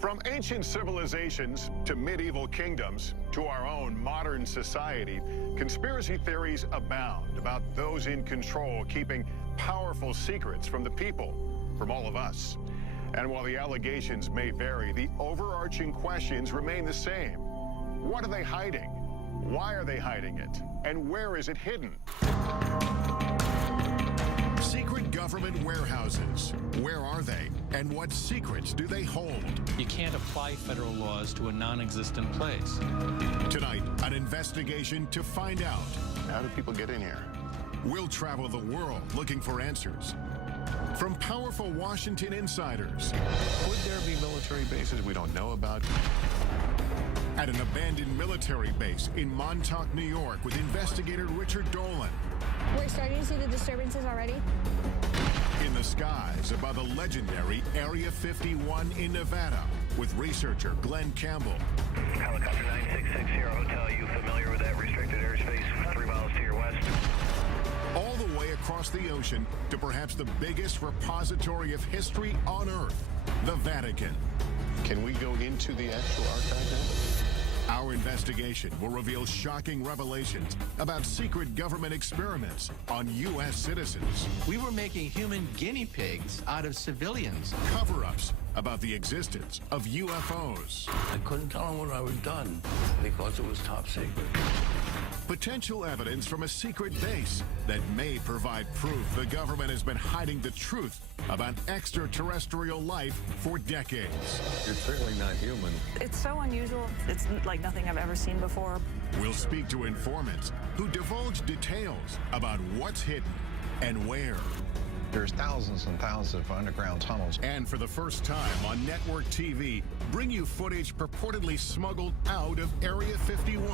From ancient civilizations to medieval kingdoms to our own modern society, conspiracy theories abound about those in control keeping powerful secrets from the people, from all of us. And while the allegations may vary, the overarching questions remain the same. What are they hiding? Why are they hiding it? And where is it hidden? Secret government warehouses. Where are they? And what secrets do they hold? You can't apply federal laws to a non-existent place. Tonight, an investigation to find out. How do people get in here? We'll travel the world looking for answers. From powerful Washington insiders. Could there be military bases we don't know about? At an abandoned military base in Montauk, New York, with investigator Richard Dolan. We're starting to see the disturbances already. In the skies above the legendary Area 51 in Nevada, with researcher Glenn Campbell. Helicopter 9660 Hotel, you familiar with that restricted airspace 3 miles to your west? All the way across the ocean to perhaps the biggest repository of history on Earth, the Vatican. Can we go into the actual archive now? Our investigation will reveal shocking revelations about secret government experiments on U.S. citizens. We were making human guinea pigs out of civilians. Cover-ups about the existence of UFOs. I couldn't tell them what I was done because it was top secret. Potential evidence from a secret base that may provide proof the government has been hiding the truth about extraterrestrial life for decades. You're certainly not human. It's so unusual. It's like nothing I've ever seen before. We'll speak to informants who divulge details about what's hidden and where. There's thousands and thousands of underground tunnels. And for the first time on network TV, bring you footage purportedly smuggled out of Area 51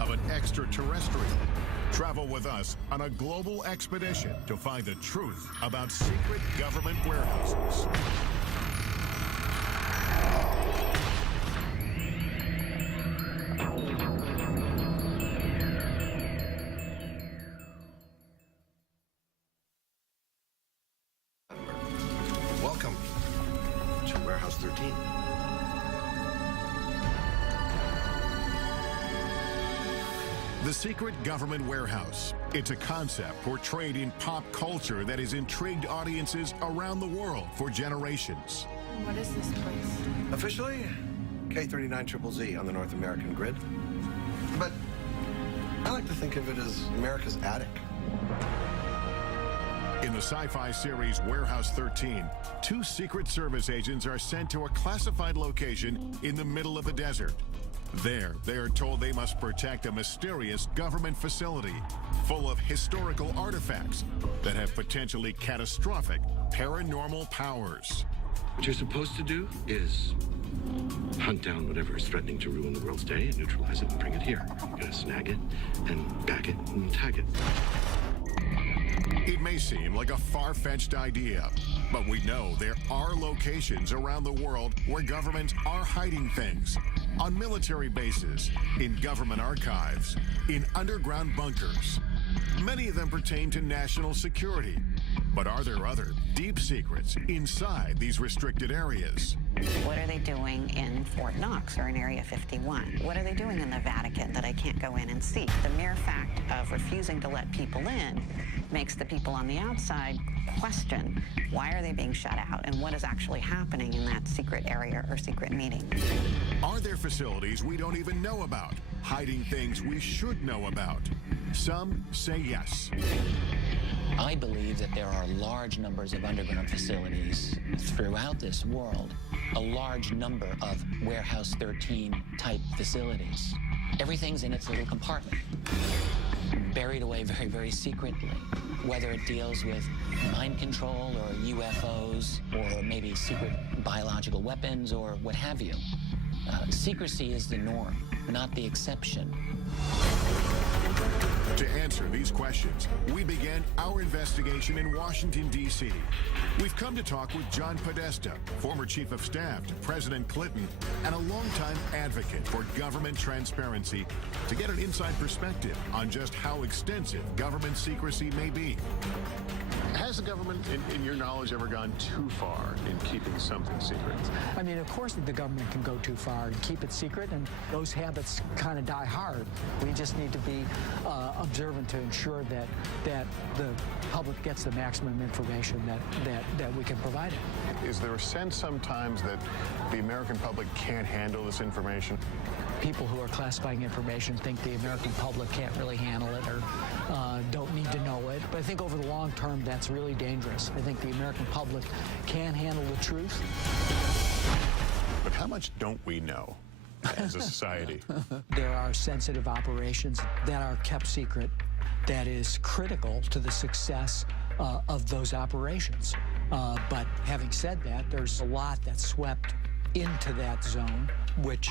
of an extraterrestrial. Travel with us on a global expedition to find the truth about secret government warehouses. Welcome to Warehouse 13. The secret government warehouse. It's a concept portrayed in pop culture that has intrigued audiences around the world for generations. What is this place? Officially, K39ZZZ on the North American grid. But I like to think of it as America's attic. In the sci-fi series Warehouse 13, 2 Secret Service agents are sent to a classified location in the middle of the desert. There, they are told they must protect a mysterious government facility full of historical artifacts that have potentially catastrophic paranormal powers. What you're supposed to do is hunt down whatever is threatening to ruin the world's day and neutralize it and bring it here. You gotta snag it and bag it and tag it. It may seem like a far-fetched idea, but we know there are locations around the world where governments are hiding things. On military bases, in government archives, in underground bunkers. Many of them pertain to national security. But are there other deep secrets inside these restricted areas? What are they doing in Fort Knox or in Area 51? What are they doing in the Vatican that I can't go in and see? The mere fact of refusing to let people in makes the people on the outside question, why are they being shut out and what is actually happening in that secret area or secret meeting? Are there facilities we don't even know about, hiding things we should know about? Some say yes. I believe that there are large numbers of underground facilities throughout this world, a large number of Warehouse 13 type facilities. Everything's in its little compartment, buried away very, very secretly, whether it deals with mind control or UFOs or maybe secret biological weapons or what have you. Secrecy is the norm, not the exception. To answer these questions, we began our investigation in Washington, D.C. We've come to talk with John Podesta, former chief of staff to President Clinton and a longtime advocate for government transparency, to get an inside perspective on just how extensive government secrecy may be. Has the government, in your knowledge, ever gone too far in keeping something secret? I mean, of course the government can go too far and keep it secret, and those habits kind of die hard. We just need to be observant to ensure that the public gets the maximum information that we can provide it. Is there a sense sometimes that the American public can't handle this information? People who are classifying information think the American public can't really handle it or don't need to know it. But I think over the long term, that's really dangerous. I think the American public can handle the truth. But how much don't we know as a society? There are sensitive operations that are kept secret that is critical to the success of those operations. But having said that, there's a lot that's swept into that zone, which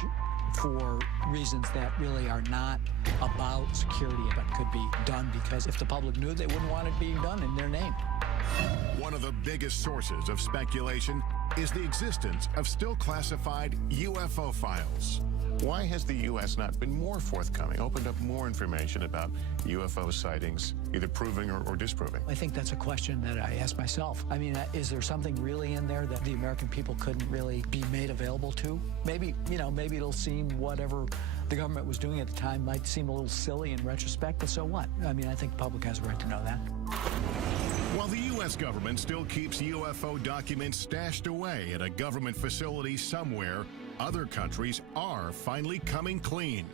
for reasons that really are not about security, but could be done because if the public knew, they wouldn't want it being done in their name. One of the biggest sources of speculation is the existence of still classified UFO files. Why has the U.S. not been more forthcoming, opened up more information about UFO sightings, either proving or disproving? I think that's a question that I ask myself. I mean, is there something really in there that the American people couldn't really be made available to? Maybe, maybe it'll seem whatever the government was doing at the time might seem a little silly in retrospect, but so what? I mean, I think the public has a right to know that. While the U.S. government still keeps UFO documents stashed away at a government facility somewhere, other countries are finally coming clean.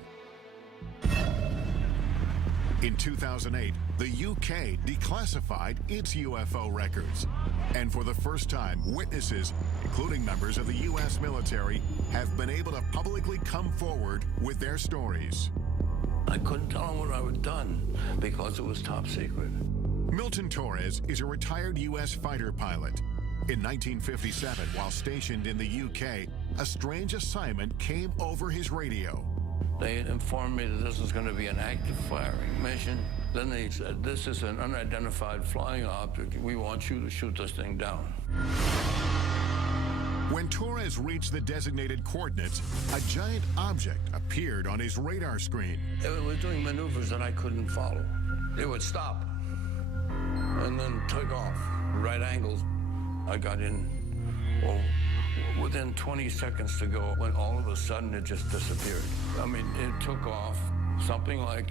In 2008, the UK declassified its UFO records. And for the first time, witnesses, including members of the U.S. military, have been able to publicly come forward with their stories. I couldn't tell them what I had done because it was top secret. Milton Torres is a retired U.S. fighter pilot. In 1957, while stationed in the UK, a strange assignment came over his radio. They informed me that this was going to be an active firing mission. Then they said, this is an unidentified flying object. We want you to shoot this thing down. When Torres reached the designated coordinates, a giant object appeared on his radar screen. It was doing maneuvers that I couldn't follow. It would stop and then take off, right angles. I got in, within 20 seconds to go, when all of a sudden it just disappeared. I mean, it took off something like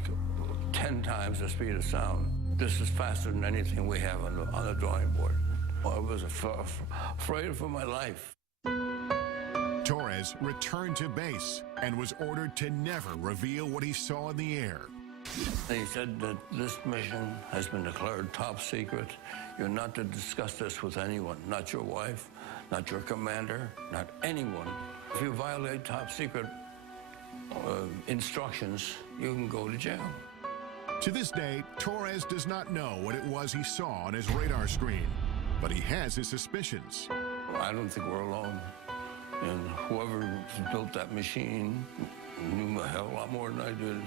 10 times the speed of sound. This is faster than anything we have on the drawing board. I was afraid for my life. Torres returned to base and was ordered to never reveal what he saw in the air. He said that this mission has been declared top secret. You're not to discuss this with anyone, not your wife, not your commander, not anyone. If you violate top secret instructions, you can go to jail. To this day, Torres does not know what it was he saw on his radar screen, but he has his suspicions. I don't think we're alone. And whoever built that machine knew a hell of a lot more than I did.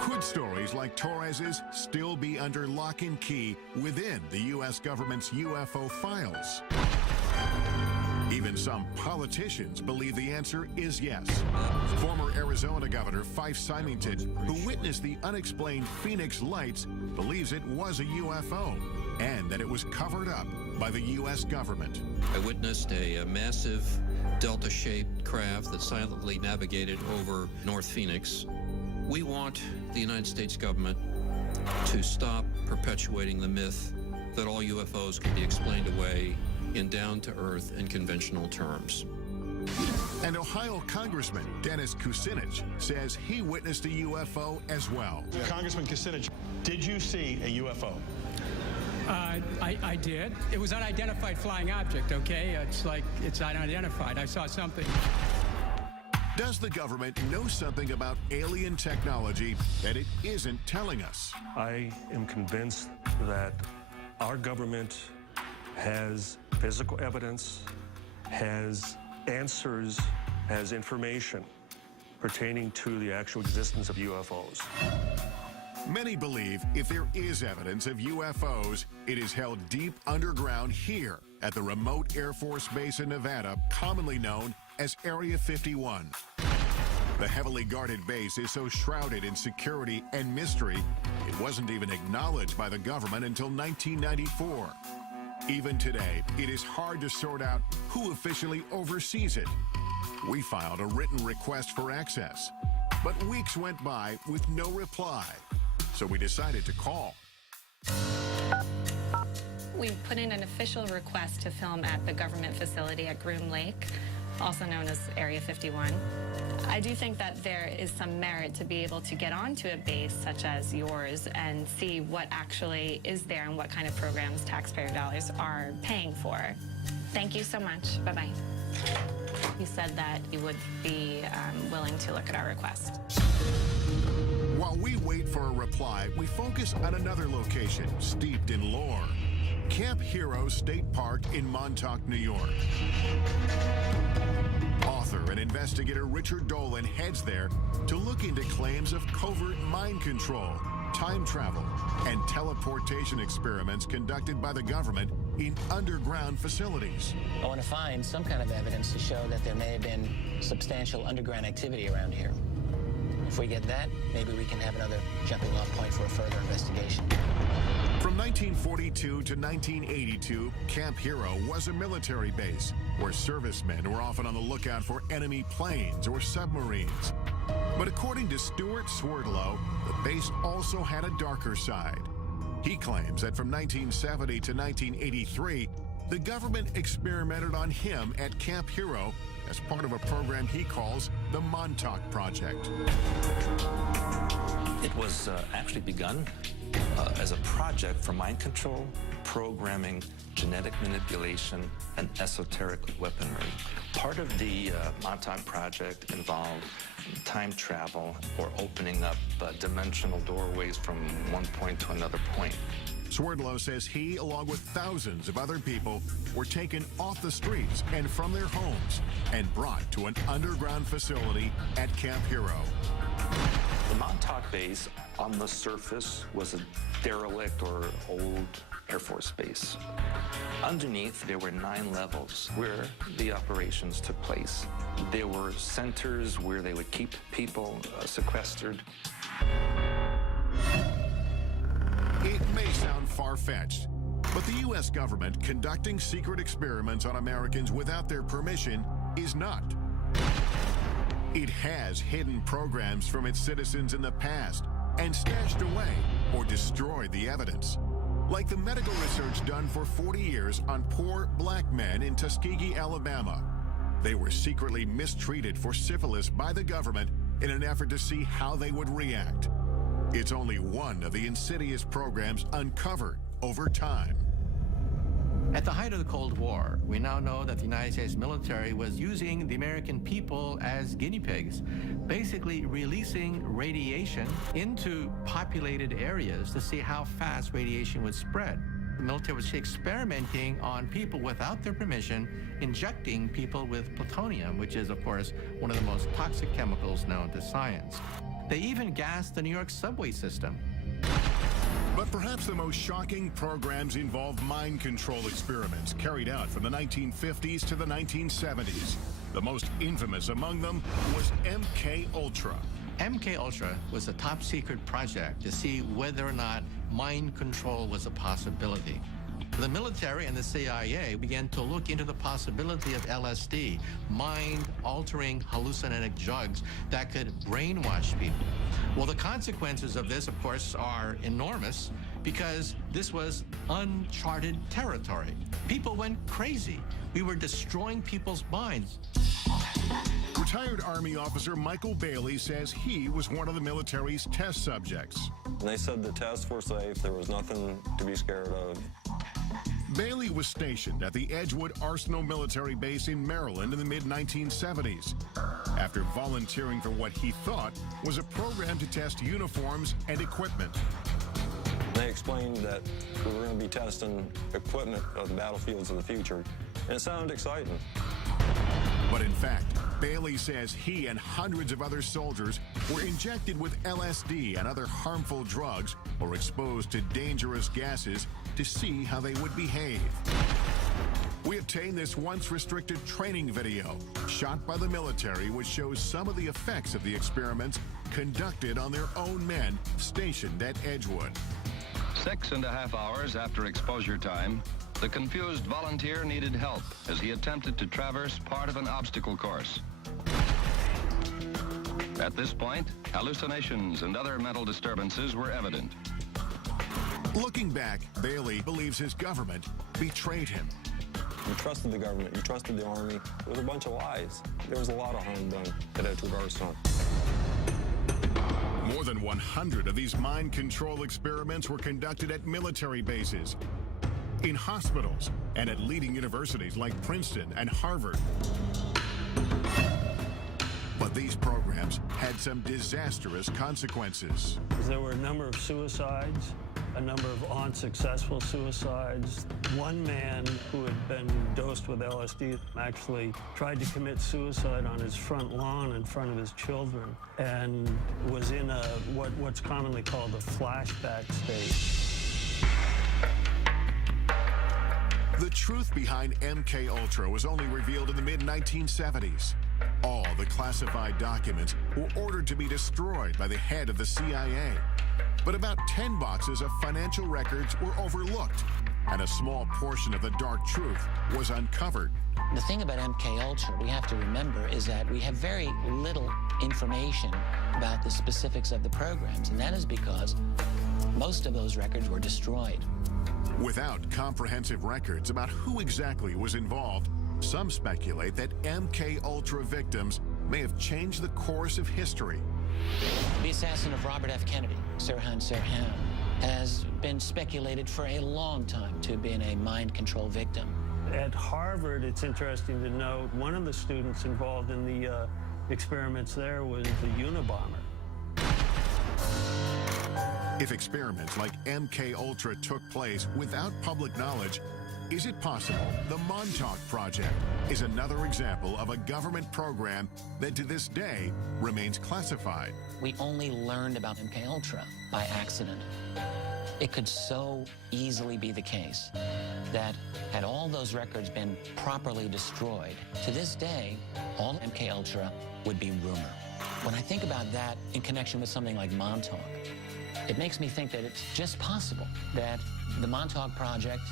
Could stories like Torres's still be under lock and key within the U.S. government's UFO files? Even some politicians believe the answer is yes. Former Arizona Governor Fife Symington, who witnessed the unexplained Phoenix lights, believes it was a UFO and that it was covered up by the U.S. government. I witnessed a massive delta-shaped craft that silently navigated over North Phoenix. We want the United States government to stop perpetuating the myth that all UFOs can be explained away in down-to-earth and conventional terms. And Ohio Congressman Dennis Kucinich says he witnessed a UFO as well. Congressman Kucinich, did you see a UFO? I did. It was unidentified flying object, okay? It's like, it's unidentified. I saw something. Does the government know something about alien technology that it isn't telling us? I am convinced that our government has physical evidence, has answers, has information pertaining to the actual existence of UFOs. Many believe if there is evidence of UFOs, it is held deep underground here at the remote Air Force Base in Nevada, commonly known as Area 51. The heavily guarded base is so shrouded in security and mystery, it wasn't even acknowledged by the government until 1994. Even today, it is hard to sort out who officially oversees it. We filed a written request for access, but weeks went by with no reply, so we decided to call. We put in an official request to film at the government facility at Groom Lake, also known as Area 51. I do think that there is some merit to be able to get onto a base such as yours and see what actually is there and what kind of programs taxpayer dollars are paying for. Thank you so much. Bye-bye. You said that you would be willing to look at our request. While we wait for a reply, we focus on another location steeped in lore. Camp Hero State Park in Montauk, New York. Author and investigator Richard Dolan heads there to look into claims of covert mind control, time travel, and teleportation experiments conducted by the government in underground facilities. I want to find some kind of evidence to show that there may have been substantial underground activity around here. If we get that, maybe we can have another jumping off point for a further investigation. From 1942 to 1982, Camp Hero was a military base where servicemen were often on the lookout for enemy planes or submarines. But according to Stuart Swerdlow, the base also had a darker side. He claims that from 1970 to 1983, the government experimented on him at Camp Hero as part of a program he calls the Montauk Project. It was actually begun as a project for mind control, programming, genetic manipulation, and esoteric weaponry. Part of the Montauk Project involved time travel or opening up dimensional doorways from one point to another point. Swerdlow says he, along with thousands of other people, were taken off the streets and from their homes and brought to an underground facility at Camp Hero. The Montauk base on the surface was a derelict or old Air Force base. Underneath, there were 9 levels where the operations took place. There were centers where they would keep people sequestered. It may sound far-fetched, but the U.S. government conducting secret experiments on Americans without their permission is not. It has hidden programs from its citizens in the past and stashed away or destroyed the evidence. Like the medical research done for 40 years on poor black men in Tuskegee, Alabama. They were secretly mistreated for syphilis by the government in an effort to see how they would react. It's only one of the insidious programs uncovered over time. At the height of the Cold War, we now know that the United States military was using the American people as guinea pigs, basically releasing radiation into populated areas to see how fast radiation would spread. The military was experimenting on people without their permission, injecting people with plutonium, which is, of course, one of the most toxic chemicals known to science. They even gassed the New York subway system. But perhaps the most shocking programs involve mind control experiments carried out from the 1950s to the 1970s. The most infamous among them was MK-Ultra. MK-Ultra was a top-secret project to see whether or not mind control was a possibility. The military and the CIA began to look into the possibility of LSD, mind-altering hallucinogenic drugs that could brainwash people. Well, the consequences of this, of course, are enormous because this was uncharted territory. People went crazy. We were destroying people's minds. Retired Army officer Michael Bailey says he was one of the military's test subjects. They said the tests were safe. There was nothing to be scared of. Bailey was stationed at the Edgewood Arsenal military base in Maryland in the mid-1970s after volunteering for what he thought was a program to test uniforms and equipment. They explained that we were going to be testing equipment of the battlefields of the future, and it sounded exciting. But in fact, Bailey says he and hundreds of other soldiers were injected with LSD and other harmful drugs or exposed to dangerous gases to see how they would behave. We obtained this once restricted training video shot by the military, which shows some of the effects of the experiments conducted on their own men stationed at Edgewood. 6.5 hours after exposure time, the confused volunteer needed help as he attempted to traverse part of an obstacle course. At this point, hallucinations and other mental disturbances were evident. Looking back, Bailey believes his government betrayed him. You trusted the government, you trusted the Army. It was a bunch of lies. There was a lot of harm done at Edgewood Arsenal. More than 100 of these mind control experiments were conducted at military bases, in hospitals, and at leading universities like Princeton and Harvard. But these programs had some disastrous consequences. There were a number of suicides, a number of unsuccessful suicides. One man who had been dosed with LSD actually tried to commit suicide on his front lawn in front of his children and was in a what's commonly called a flashback state. The truth behind MK Ultra was only revealed in the mid-1970s. All the classified documents were ordered to be destroyed by the head of the CIA. But about 10 boxes of financial records were overlooked, and a small portion of the dark truth was uncovered. The thing about MK Ultra we have to remember is that we have very little information about the specifics of the programs, and that is because most of those records were destroyed. Without comprehensive records about who exactly was involved, some speculate that MK Ultra victims may have changed the course of history. The assassin of Robert F. Kennedy, Sirhan Sirhan, has been speculated for a long time to have been a mind control victim. At Harvard, it's interesting to note, one of the students involved in the experiments there was the Unabomber. If experiments like MK Ultra took place without public knowledge, is it possible the Montauk Project is another example of a government program that to this day remains classified? We only learned about MK Ultra by accident. It could so easily be the case that had all those records been properly destroyed, to this day, all MK Ultra would be rumor. When I think about that in connection with something like Montauk, it makes me think that it's just possible that the Montauk Project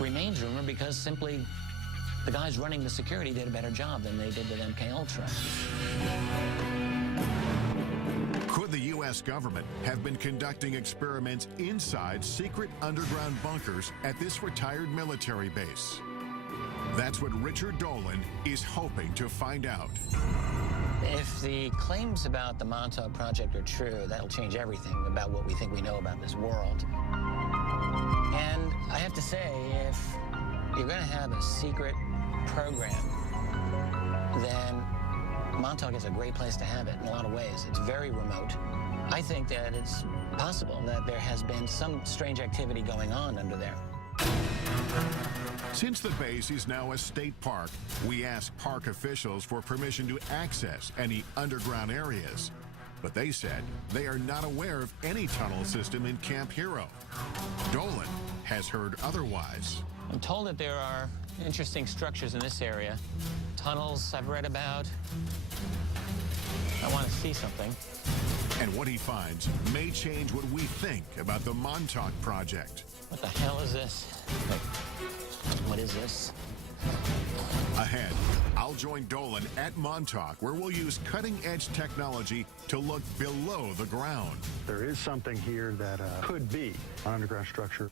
remains rumor because simply the guys running the security did a better job than they did with MK Ultra. Could the U.S. government have been conducting experiments inside secret underground bunkers at this retired military base? That's what Richard Dolan is hoping to find out. If the claims about the Montauk Project are true, that'll change everything about what we think we know about this world. And I have to say, if you're going to have a secret program, then Montauk is a great place to have it in a lot of ways. It's very remote. I think that it's possible that there has been some strange activity going on under there. Since the base is now a state park, we asked park officials for permission to access any underground areas. But they said they are not aware of any tunnel system in Camp Hero. Dolan has heard otherwise. I'm told that there are interesting structures in this area. Tunnels I've read about. I want to see something. And what he finds may change what we think about the Montauk Project. What the hell is this? What is this? Ahead, I'll join Dolan at Montauk, where we'll use cutting-edge technology to look below the ground. There is something here that could be an underground structure.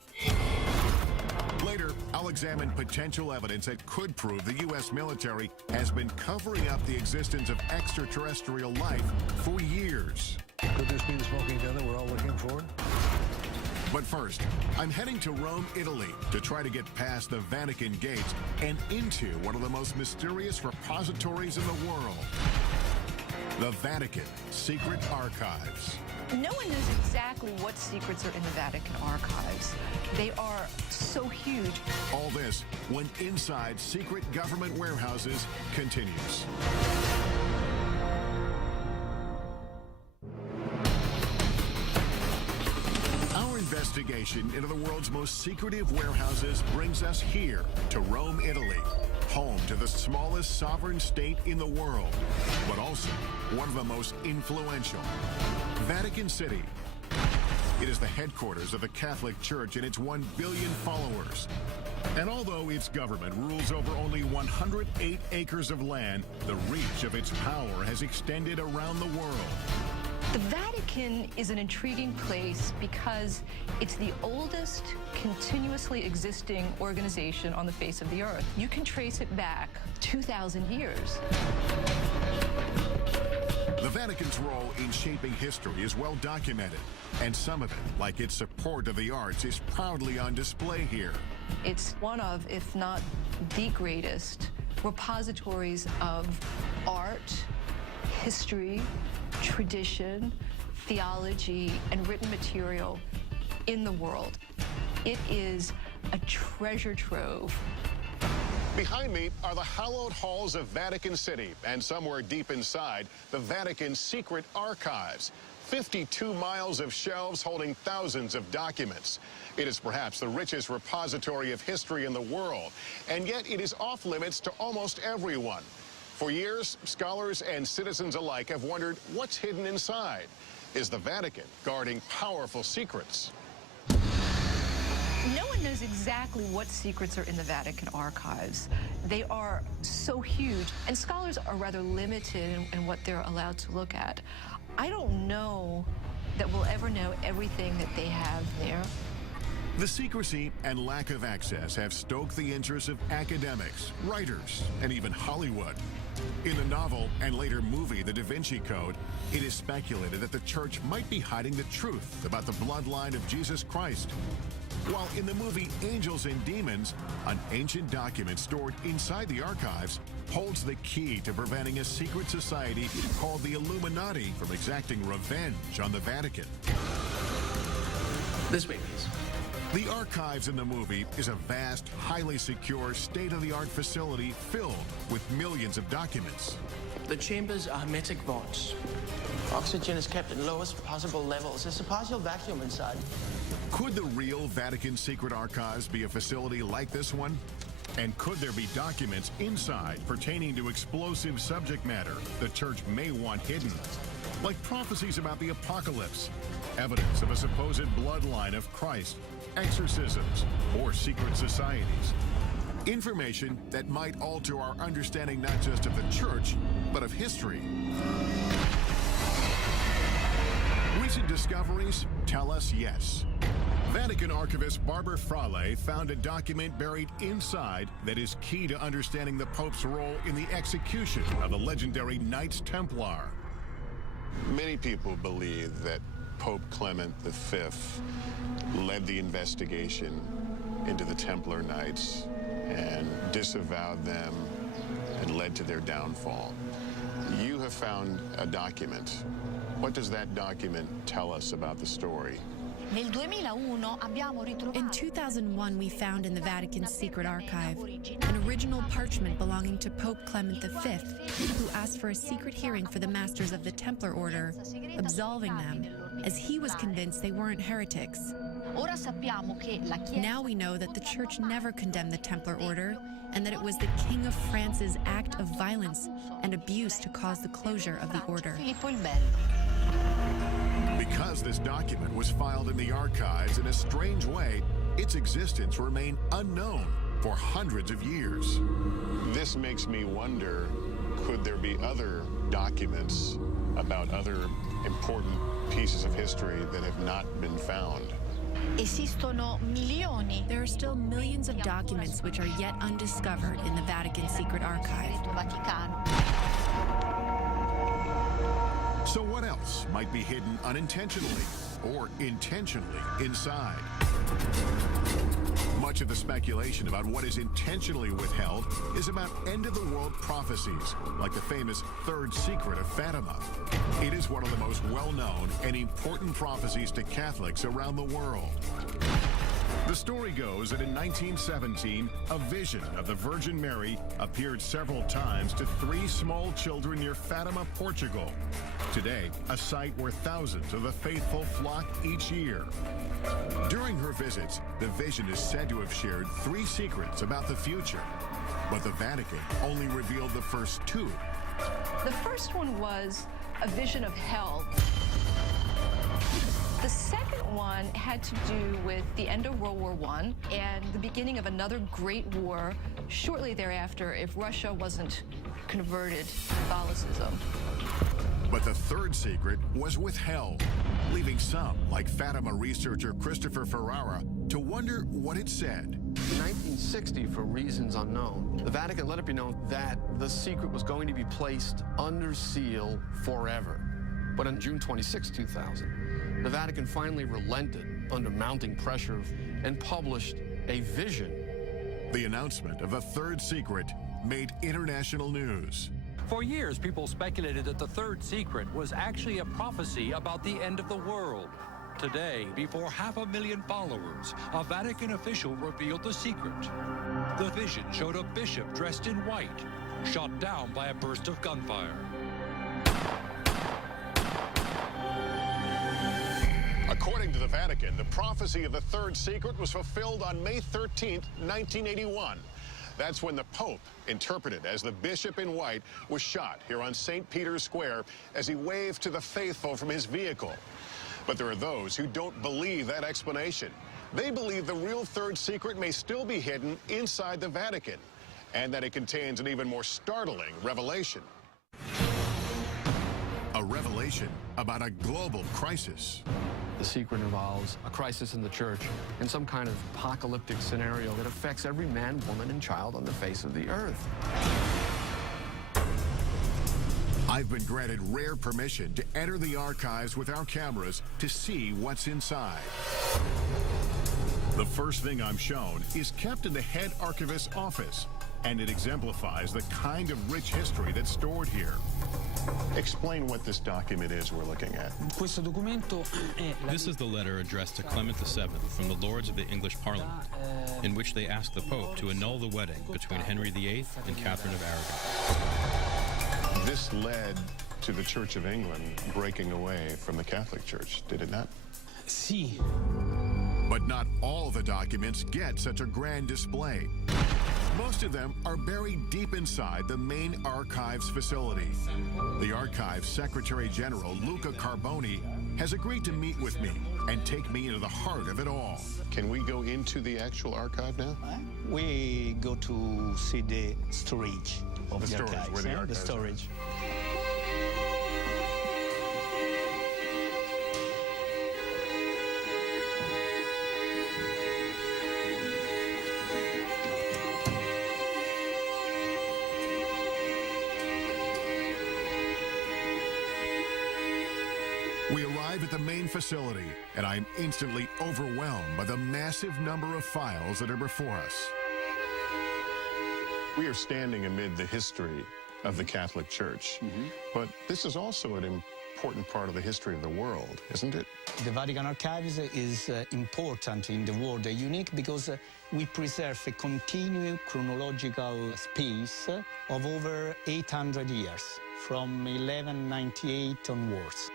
Later, I'll examine potential evidence that could prove the U.S. military has been covering up the existence of extraterrestrial life for years. Could this be the smoking gun that we're all looking for? But first, I'm heading to Rome, Italy, to try to get past the Vatican gates and into one of the most mysterious repositories in the world. The Vatican Secret Archives. No one knows exactly what secrets are in the Vatican archives. They are so huge. All this when Inside Secret Government Warehouses continues. Our investigation exploration into the world's most secretive warehouses brings us here to Rome, Italy, home to the smallest sovereign state in the world, but also one of the most influential, Vatican City. It is the headquarters of the Catholic Church and its 1 billion followers. And although its government rules over only 108 acres of land, the reach of its power has extended around the world. The Vatican is an intriguing place because it's the oldest continuously existing organization on the face of the earth. You can trace it back 2,000 years. The Vatican's role in shaping history is well documented, and some of it, like its support of the arts, is proudly on display here. It's one of, if not the greatest, repositories of art, history, tradition, theology, and written material in the world. It is a treasure trove. Behind me are the hallowed halls of Vatican City, and somewhere deep inside, the Vatican's secret archives. 52 miles of shelves holding thousands of documents. It is perhaps the richest repository of history in the world, and yet it is off limits to almost everyone. For years, scholars and citizens alike have wondered what's hidden inside. Is the Vatican guarding powerful secrets? No one knows exactly what secrets are in the Vatican archives. They are so huge, and scholars are rather limited in what they're allowed to look at. I don't know that we'll ever know everything that they have there. The secrecy and lack of access have stoked the interest of academics, writers, and even Hollywood. In the novel and later movie, The Da Vinci Code, it is speculated that the church might be hiding the truth about the bloodline of Jesus Christ. While in the movie Angels and Demons, an ancient document stored inside the archives holds the key to preventing a secret society called the Illuminati from exacting revenge on the Vatican. This way, please. The archives in the movie is a vast, highly secure, state-of-the-art facility filled with millions of documents. The chambers are hermetic vaults. Oxygen is kept at lowest possible levels. There's a partial vacuum inside. Could the real Vatican secret archives be a facility like this one? And could there be documents inside pertaining to explosive subject matter the church may want hidden? Like prophecies about the apocalypse, evidence of a supposed bloodline of Christ, exorcisms, or secret societies. Information that might alter our understanding not just of the church, but of history. Recent discoveries tell us yes. Vatican archivist Barbara Frale found a document buried inside that is key to understanding the Pope's role in the execution of the legendary Knights Templar. Many people believe that Pope Clement V led the investigation into the Templar Knights and disavowed them and led to their downfall. You have found a document. What does that document tell us about the story? In 2001, we found in the Vatican's secret archive an original parchment belonging to Pope Clement V, who asked for a secret hearing for the masters of the Templar Order, absolving them, as he was convinced they weren't heretics. Now we know that the Church never condemned the Templar Order, and that it was the King of France's act of violence and abuse to cause the closure of the order. Because this document was filed in the archives in a strange way, its existence remained unknown for hundreds of years. This makes me wonder, could there be other documents about other important pieces of history that have not been found? There are still millions of documents which are yet undiscovered in the Vatican secret archive. So what else might be hidden unintentionally or intentionally inside? Much of the speculation about what is intentionally withheld is about end-of-the-world prophecies, like the famous Third Secret of Fatima. It is one of the most well-known and important prophecies to Catholics around the world. The story goes that in 1917, a vision of the Virgin Mary appeared several times to 3 small children near Fatima, Portugal. Today, a site where thousands of the faithful flock each year. During her visits, the vision is said to have shared 3 secrets about the future. But the Vatican only revealed the first 2. The first one was a vision of hell. The second one had to do with the end of World War I and the beginning of another great war shortly thereafter if Russia wasn't converted to Catholicism. But the third secret was with hell, leaving some, like Fatima researcher Christopher Ferrara, to wonder what it said. In 1960, for reasons unknown, the Vatican let it be known that the secret was going to be placed under seal forever. But on June 26, 2000, the Vatican finally relented under mounting pressure and published a vision. The announcement of a third secret made international news. For years, people speculated that the third secret was actually a prophecy about the end of the world. Today, before 500,000 followers, a Vatican official revealed the secret. The vision showed a bishop dressed in white, shot down by a burst of gunfire. According to the Vatican, the prophecy of the third secret was fulfilled on May 13th, 1981. That's when the Pope, interpreted as the bishop in white, was shot here on St. Peter's Square as he waved to the faithful from his vehicle. But there are those who don't believe that explanation. They believe the real third secret may still be hidden inside the Vatican, and that it contains an even more startling revelation. A revelation about a global crisis. The secret involves a crisis in the church and some kind of apocalyptic scenario that affects every man, woman, and child on the face of the earth. I've been granted rare permission to enter the archives with our cameras to see what's inside. The first thing I'm shown is kept in the head archivist's office, and it exemplifies the kind of rich history that's stored here. Explain what this document is we're looking at. This is the letter addressed to Clement VII from the Lords of the English Parliament, in which they ask the Pope to annul the wedding between Henry VIII and Catherine of Aragon. This led to the Church of England breaking away from the Catholic Church, did it not? Si. But not all the documents get such a grand display. Most of them are buried deep inside the main archives facility. The archives Secretary General Luca Carboni has agreed to meet with me and take me into the heart of it all. Can we go into the actual archive now? We go to see the storage of the storage, archives. where the archives the storage. We arrive at the main facility, and I'm instantly overwhelmed by the massive number of files that are before us. We are standing amid the history of the Catholic Church, but this is also an important part of the history of the world, isn't it? The Vatican Archives is important in the world, unique because we preserve a continuous chronological space of over 800 years, from 1198 onwards.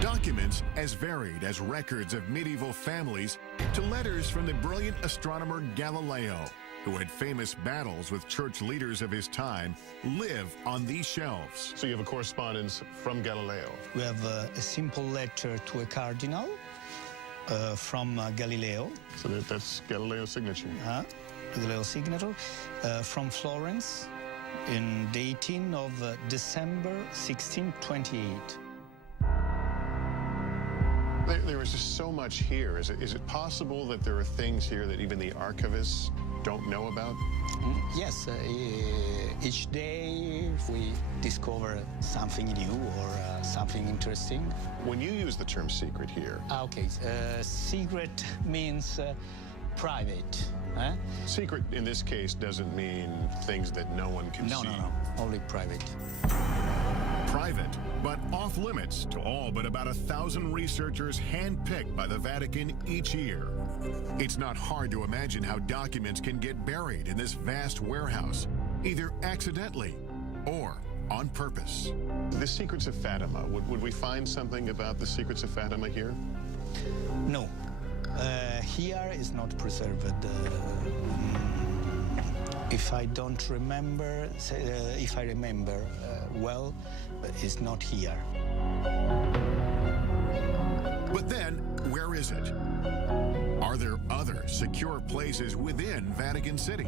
Documents as varied as records of medieval families to letters from the brilliant astronomer Galileo, who had famous battles with church leaders of his time, live on these shelves. So you have a correspondence from Galileo. We have a simple letter to a cardinal from Galileo. So that's Galileo's signature. Galileo's signature from Florence in the 18th of December 1628. There is just so much here. Is it possible that there are things here that even the archivists don't know about? Yes, each day we discover something new or something interesting. When you use the term secret here... Okay, secret means private. Secret in this case doesn't mean things that no one can see. No, only private. Private, but off limits to all but about 1,000 researchers handpicked by the Vatican each year. It's not hard to imagine how documents can get buried in this vast warehouse, either accidentally or on purpose. The Secrets of Fatima, would we find something about the Secrets of Fatima here? No. Here is not preserved. If I don't remember, if I remember well, it's not here. But then, where is it? Are there other secure places within Vatican City?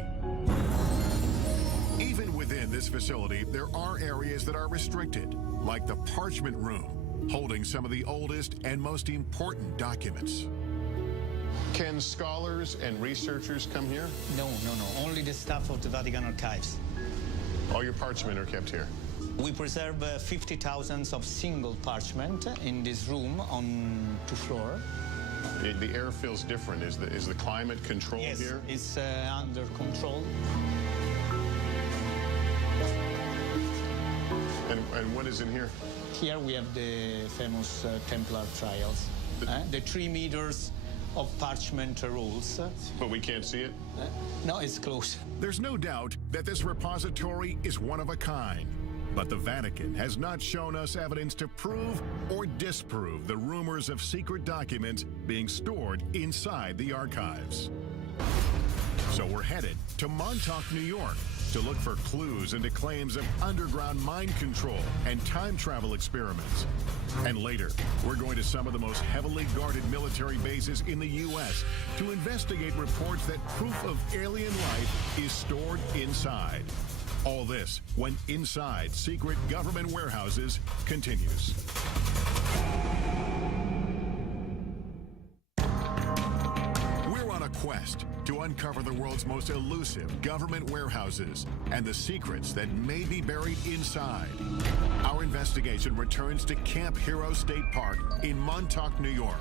Even within this facility, there are areas that are restricted, like the parchment room, holding some of the oldest and most important documents. Can scholars and researchers come here? No. Only the staff of the Vatican Archives. All your parchment are kept here? We preserve 50,000 of single parchment in this room on 2 floors. The air feels different. Is the climate controlled here? Yes, it's under control. And what is in here? Here we have the famous Templar trials. The 3 meters of parchment rolls. But we can't see it? No, it's close. There's no doubt that this repository is one of a kind. But the Vatican has not shown us evidence to prove or disprove the rumors of secret documents being stored inside the archives. So we're headed to Montauk, New York, to look for clues into claims of underground mind control and time travel experiments. And later, we're going to some of the most heavily guarded military bases in the U.S. to investigate reports that proof of alien life is stored inside. All this when Inside Secret Government Warehouses continues. We're on a quest to uncover the world's most elusive government warehouses and the secrets that may be buried inside. Our investigation returns to Camp Hero State Park in Montauk, New York.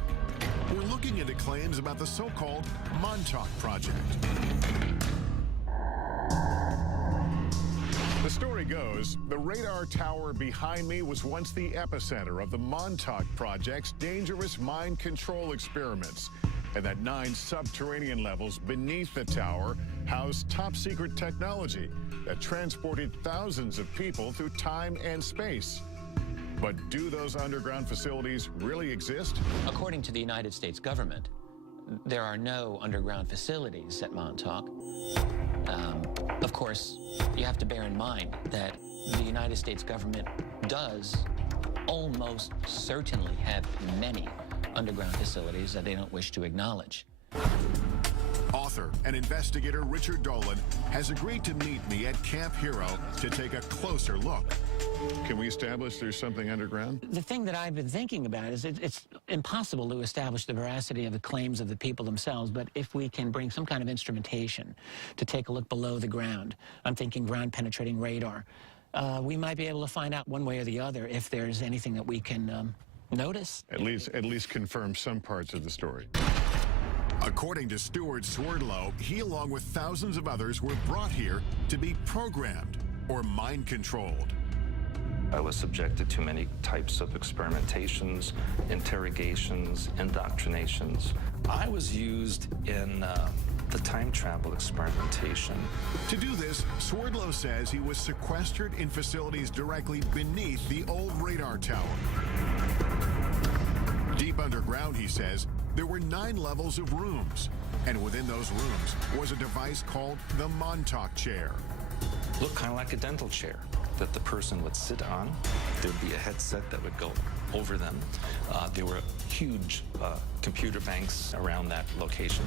We're looking into claims about the so-called Montauk Project. The story goes, the radar tower behind me was once the epicenter of the Montauk Project's dangerous mind control experiments, and that 9 subterranean levels beneath the tower housed top-secret technology that transported thousands of people through time and space. But do those underground facilities really exist? According to the United States government, there are no underground facilities at Montauk. Of course, you have to bear in mind that the United States government does almost certainly have many underground facilities that they don't wish to acknowledge. Author and investigator Richard Dolan has agreed to meet me at Camp Hero to take a closer look. Can we establish there's something underground? The thing that I've been thinking about is it's impossible to establish the veracity of the claims of the people themselves, but if we can bring some kind of instrumentation to take a look below the ground, I'm thinking ground-penetrating radar, we might be able to find out one way or the other if there's anything that we can notice. At least confirm some parts of the story. According to Stuart Swerdlow, he, along with thousands of others, were brought here to be programmed or mind-controlled. I was subjected to many types of experimentations, interrogations, indoctrinations. I was used in the time travel experimentation. To do this, Swerdlow says he was sequestered in facilities directly beneath the old radar tower. Deep underground, he says, there were 9 levels of rooms, and within those rooms was a device called the Montauk chair. Looked kind of like a dental chair that the person would sit on. There'd be a headset that would go over them. There were huge computer banks around that location.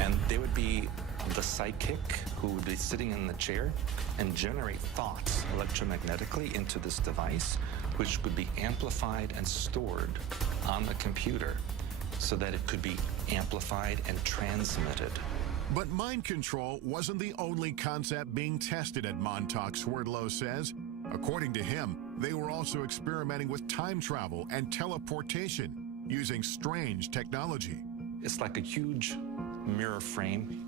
And there would be the psychic who would be sitting in the chair and generate thoughts electromagnetically into this device, which could be amplified and stored on the computer so that it could be amplified and transmitted. But mind control wasn't the only concept being tested at Montauk, Swerdlow says. According to him, they were also experimenting with time travel and teleportation using strange technology. It's like a huge mirror frame,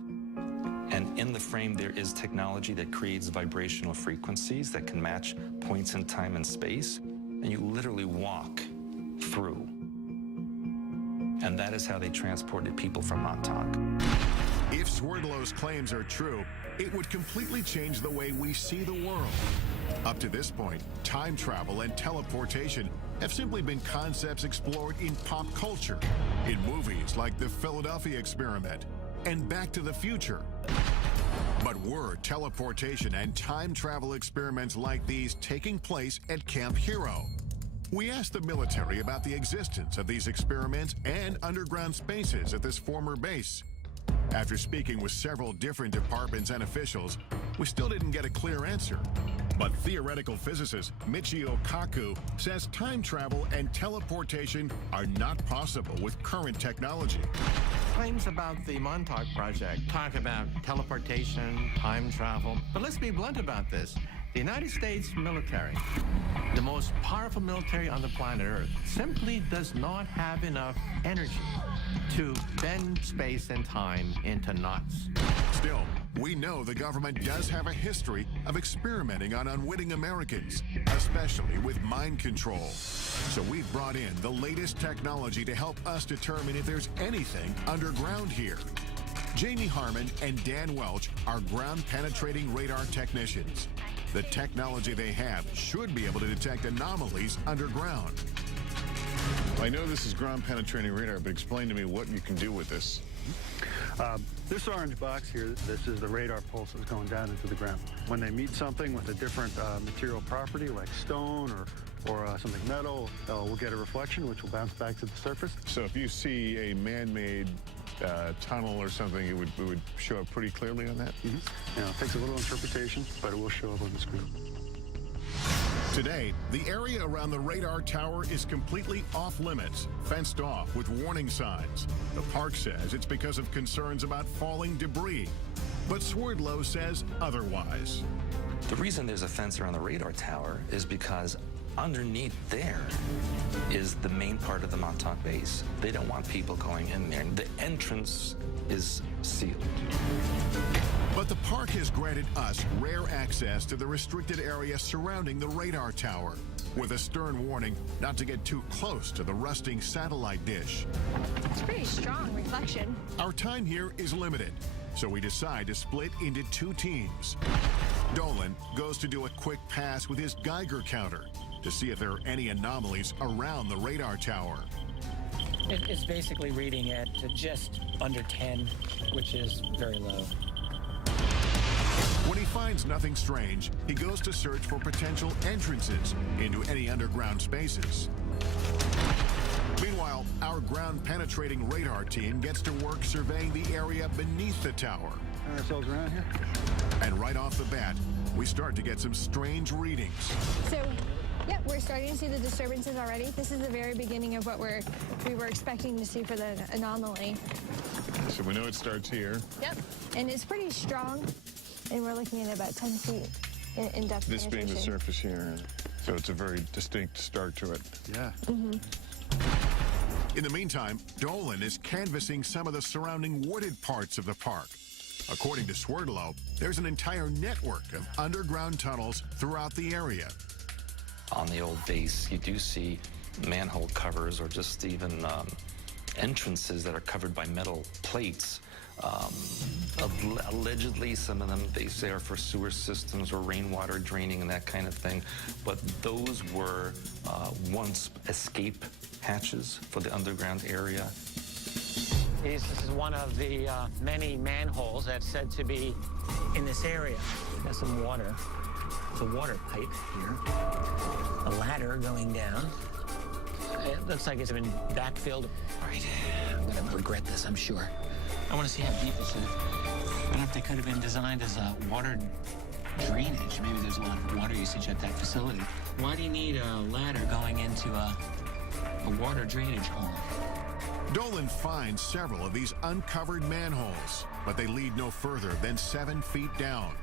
and in the frame there is technology that creates vibrational frequencies that can match points in time and space, and you literally walk through. And that is how they transported people from Montauk. If Swerdlow's claims are true, it would completely change the way we see the world. Up to this point, time travel and teleportation have simply been concepts explored in pop culture, in movies like The Philadelphia Experiment and Back to the Future. But were teleportation and time travel experiments like these taking place at Camp Hero? We asked the military about the existence of these experiments and underground spaces at this former base. After speaking with several different departments and officials, we still didn't get a clear answer. But theoretical physicist Michio Kaku says time travel and teleportation are not possible with current technology. Claims about the Montauk Project talk about teleportation, time travel. But let's be blunt about this. The United States military, the most powerful military on the planet Earth, simply does not have enough energy to bend space and time into knots. Still, we know the government does have a history of experimenting on unwitting Americans, especially with mind control. So we've brought in the latest technology to help us determine if there's anything underground here. Jamie Harmon and Dan Welch are ground-penetrating radar technicians. The technology they have should be able to detect anomalies underground. I know this is ground-penetrating radar, but explain to me what you can do with this. This orange box here, this is the radar pulse that's going down into the ground. When they meet something with a different material property like stone or something metal, we'll get a reflection which will bounce back to the surface. So if you see a man-made tunnel or something, it would show up pretty clearly on that? Mm-hmm. You know, it takes a little interpretation, but it will show up on the screen. Today, the area around the radar tower is completely off-limits, fenced off with warning signs. The park says it's because of concerns about falling debris, but Swerdlow says otherwise. The reason there's a fence around the radar tower is because underneath there is the main part of the Montauk base. They don't want people going in there. The entrance is sealed. But the park has granted us rare access to the restricted area surrounding the radar tower, with a stern warning not to get too close to the rusting satellite dish. It's pretty strong reflection. Our time here is limited, so we decide to split into two teams. Dolan goes to do a quick pass with his Geiger counter to see if there are any anomalies around the radar tower. It's basically reading at just under 10, which is very low. When he finds nothing strange, he goes to search for potential entrances into any underground spaces. Meanwhile, our ground-penetrating radar team gets to work surveying the area beneath the tower. Turn ourselves around here. And right off the bat, we start to get some strange readings. So, yep, we're starting to see the disturbances already. This is the very beginning of what we were expecting to see for the anomaly. So we know it starts here. Yep, and it's pretty strong. And we're looking at about 10 feet in depth. This being the surface here. So it's a very distinct start to it. Yeah. Mm-hmm. In the meantime, Dolan is canvassing some of the surrounding wooded parts of the park. According to Swerdlow, there's an entire network of underground tunnels throughout the area. On the old base, you do see manhole covers or just even entrances that are covered by metal plates. Allegedly, some of them, they say, are for sewer systems or rainwater draining and that kind of thing. But those were once escape hatches for the underground area. This is one of the many manholes that's said to be in this area. Got some water. It's a water pipe here. A ladder going down. It looks like it's been backfilled. All right, I'm gonna regret this, I'm sure. I want to see how deep this is. I wonder if they could have been designed as a water drainage. Maybe there's a lot of water usage at that facility. Why do you need a ladder going into a water drainage hole? Dolan finds several of these uncovered manholes, but they lead no further than 7 feet down.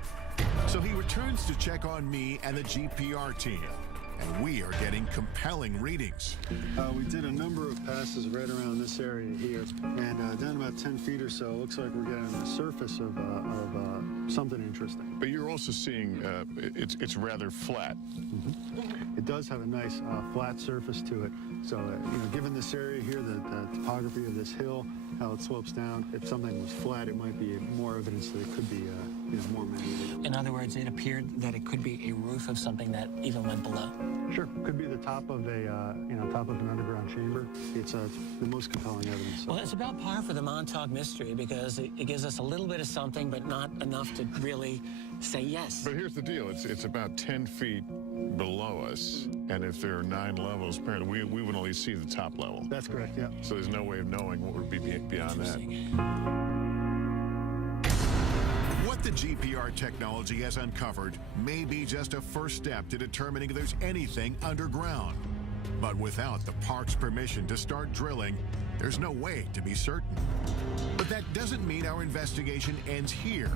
So he returns to check on me and the GPR team, and we are getting compelling readings. We did a number of passes right around this area here, and down about 10 feet or so, it looks like we're getting the surface of something interesting. But you're also seeing it's rather flat. Mm-hmm. It does have a nice flat surface to it. So, given this area here, the topography of this hill, how it slopes down, if something was flat, it might be more evidence that it could be, more man-made. In other words, it appeared that it could be a roof of something that even went below. Sure, could be the top of top of an underground chamber. It's the most compelling evidence. Well, it's about par for the Montauk mystery because it gives us a little bit of something, but not enough to really say yes. But here's the deal. It's about 10 feet below us, and if there are 9 levels, apparently we would only see the top level. That's correct, yeah. So there's no way of knowing what would be beyond that. What the GPR technology has uncovered may be just a first step to determining if there's anything underground. But without the park's permission to start drilling, there's no way to be certain. But that doesn't mean our investigation ends here.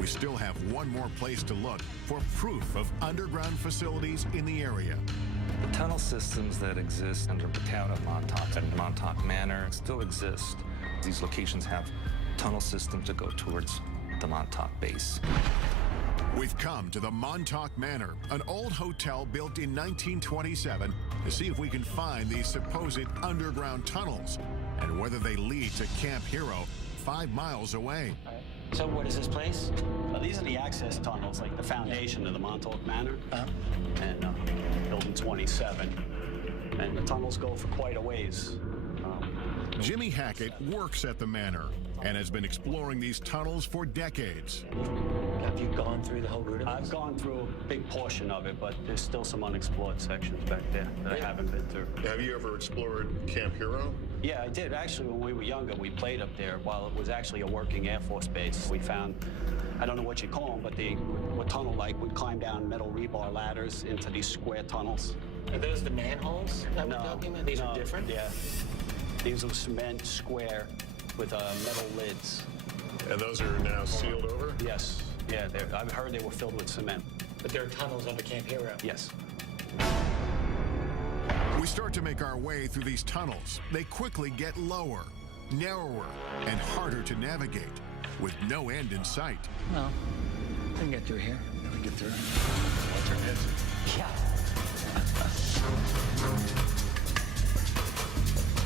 We still have one more place to look for proof of underground facilities in the area. The tunnel systems that exist under the town of Montauk and Montauk Manor still exist. These locations have tunnel systems that go towards the Montauk base. We've come to the Montauk Manor, an old hotel built in 1927, to see if we can find these supposed underground tunnels and whether they lead to Camp Hero 5 miles away. So what is this place? Well, these are the access tunnels, like the foundation of the Montauk Manor, and building 27. And the tunnels go for quite a ways. Jimmy Hackett works at the manor and has been exploring these tunnels for decades. Have you gone through the whole route of this? I've gone through a big portion of it, but there's still some unexplored sections back there that I haven't been through. Have you ever explored Camp Hero? Yeah, I did. Actually, when we were younger, we played up there while it was actually a working Air Force base. We found, I don't know what you call them, but they were tunnel-like. We'd climb down metal rebar ladders into these square tunnels. Are those the manholes that we're talking about? These are different? Yeah. These are cement square with metal lids. And those are now sealed over? Yes. Yeah, I've heard they were filled with cement. But there are tunnels under Camp Hero? Yes. We start to make our way through these tunnels. They quickly get lower, narrower, and harder to navigate, with no end in sight. Well, we can get through here. We can get through. Watch our heads. Yeah.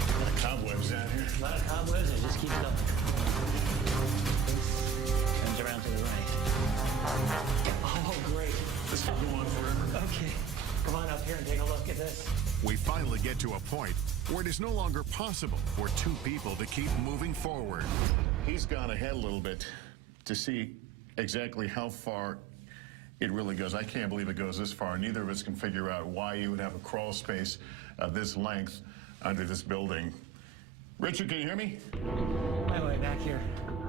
A lot of cobwebs out here. A lot of cobwebs, and just keep going. Turns around to the right. Oh, great. This could go on forever. Okay. Come on up here and take a look at this. We finally get to a point where it is no longer possible for 2 people to keep moving forward. He's gone ahead a little bit to see exactly how far it really goes. I can't believe it goes this far. Neither of us can figure out why you would have a crawl space of this length under this building. Richard, can you hear me? My way back here.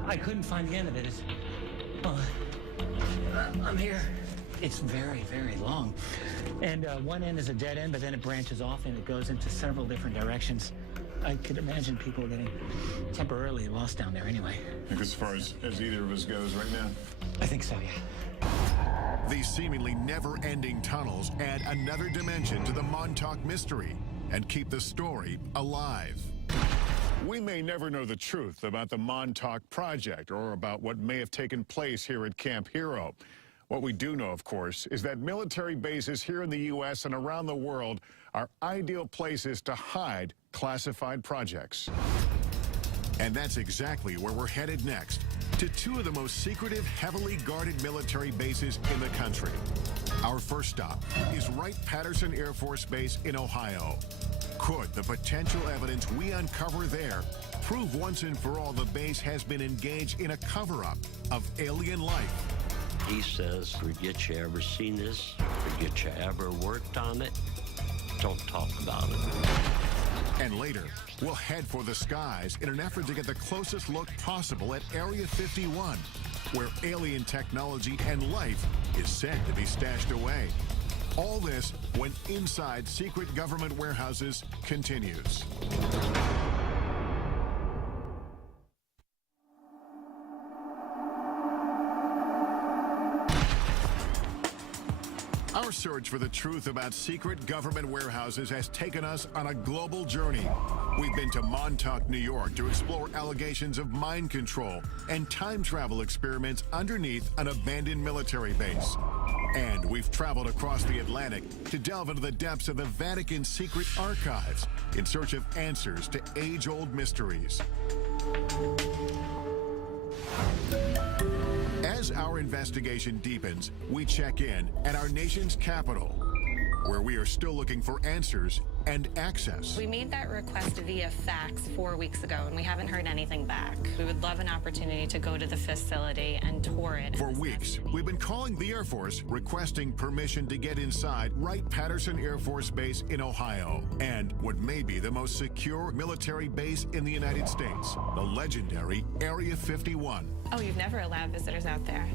I couldn't find the end of it. I'm here. It's very, very long. And one end is a dead end, but then it branches off and it goes into several different directions. I could imagine people getting temporarily lost down there anyway. I think as far as either of us goes right now. I think so, yeah. These seemingly never-ending tunnels add another dimension to the Montauk mystery and keep the story alive. We may never know the truth about the Montauk Project or about what may have taken place here at Camp Hero. What we do know, of course, is that military bases here in the U.S. and around the world are ideal places to hide classified projects. And that's exactly where we're headed next, to 2 of the most secretive, heavily guarded military bases in the country. Our first stop is Wright-Patterson Air Force Base in Ohio. Could the potential evidence we uncover there prove once and for all the base has been engaged in a cover-up of alien life? He says, forget you ever seen this, forget you ever worked on it, don't talk about it. And later, we'll head for the skies in an effort to get the closest look possible at Area 51, where alien technology and life is said to be stashed away. All this when Inside Secret Government Warehouses continues. Our search for the truth about secret government warehouses has taken us on a global journey. We've been to Montauk, New York to explore allegations of mind control and time travel experiments underneath an abandoned military base. And we've traveled across the Atlantic to delve into the depths of the Vatican's secret archives in search of answers to age-old mysteries. As our investigation deepens, we check in at our nation's capital, where we are still looking for answers and access. We made that request via fax 4 weeks ago, and we haven't heard anything back. We would love an opportunity to go to the facility and tour it. For weeks, we've been calling the Air Force requesting permission to get inside Wright-Patterson Air Force Base in Ohio, and what may be the most secure military base in the United States, the legendary Area 51. Oh, you've never allowed visitors out there?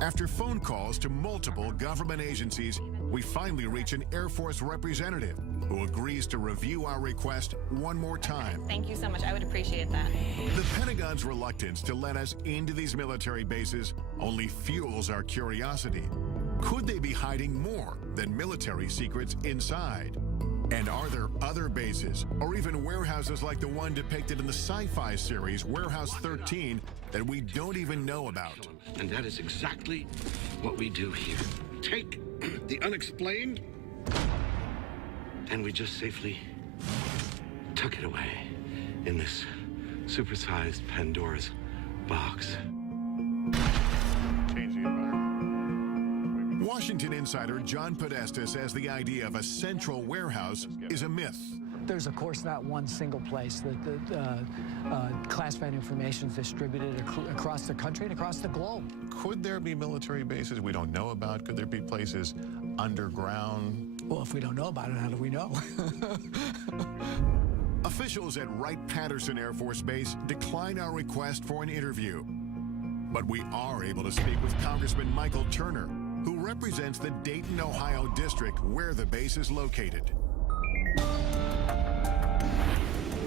After phone calls to multiple government agencies, we finally reach an Air Force representative who agrees to review our request one more time. Thank you so much. I would appreciate that. The Pentagon's reluctance to let us into these military bases only fuels our curiosity. Could they be hiding more than military secrets inside? And are there other bases, or even warehouses like the one depicted in the sci-fi series Warehouse 13 that we don't even know about? And that is exactly what we do here. Take the unexplained, and we just safely tuck it away in this supersized Pandora's box. Washington insider John Podesta says the idea of a central warehouse is a myth. There's, of course, not one single place that classified information is distributed across the country and across the globe. Could there be military bases we don't know about? Could there be places underground? Well, if we don't know about it, how do we know? Officials at Wright-Patterson Air Force Base decline our request for an interview. But we are able to speak with Congressman Michael Turner, who represents the Dayton, Ohio district where the base is located.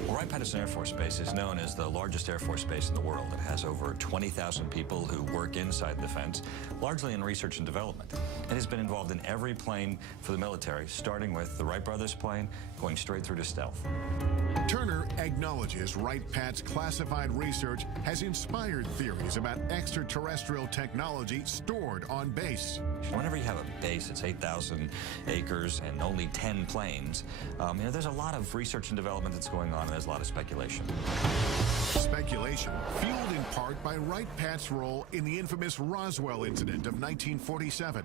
Wright-Patterson Air Force Base is known as the largest Air Force base in the world. It has over 20,000 people who work inside the fence, largely in research and development. It has been involved in every plane for the military, starting with the Wright brothers plane, going straight through to stealth. Turner acknowledges Wright-Pat's classified research has inspired theories about extraterrestrial technology stored on base. Whenever you have a base, it's 8,000 acres and only 10 planes. There's a lot of research and development that's going on, and there's a lot of speculation. Speculation fueled in part by Wright-Pat's role in the infamous Roswell incident of 1947.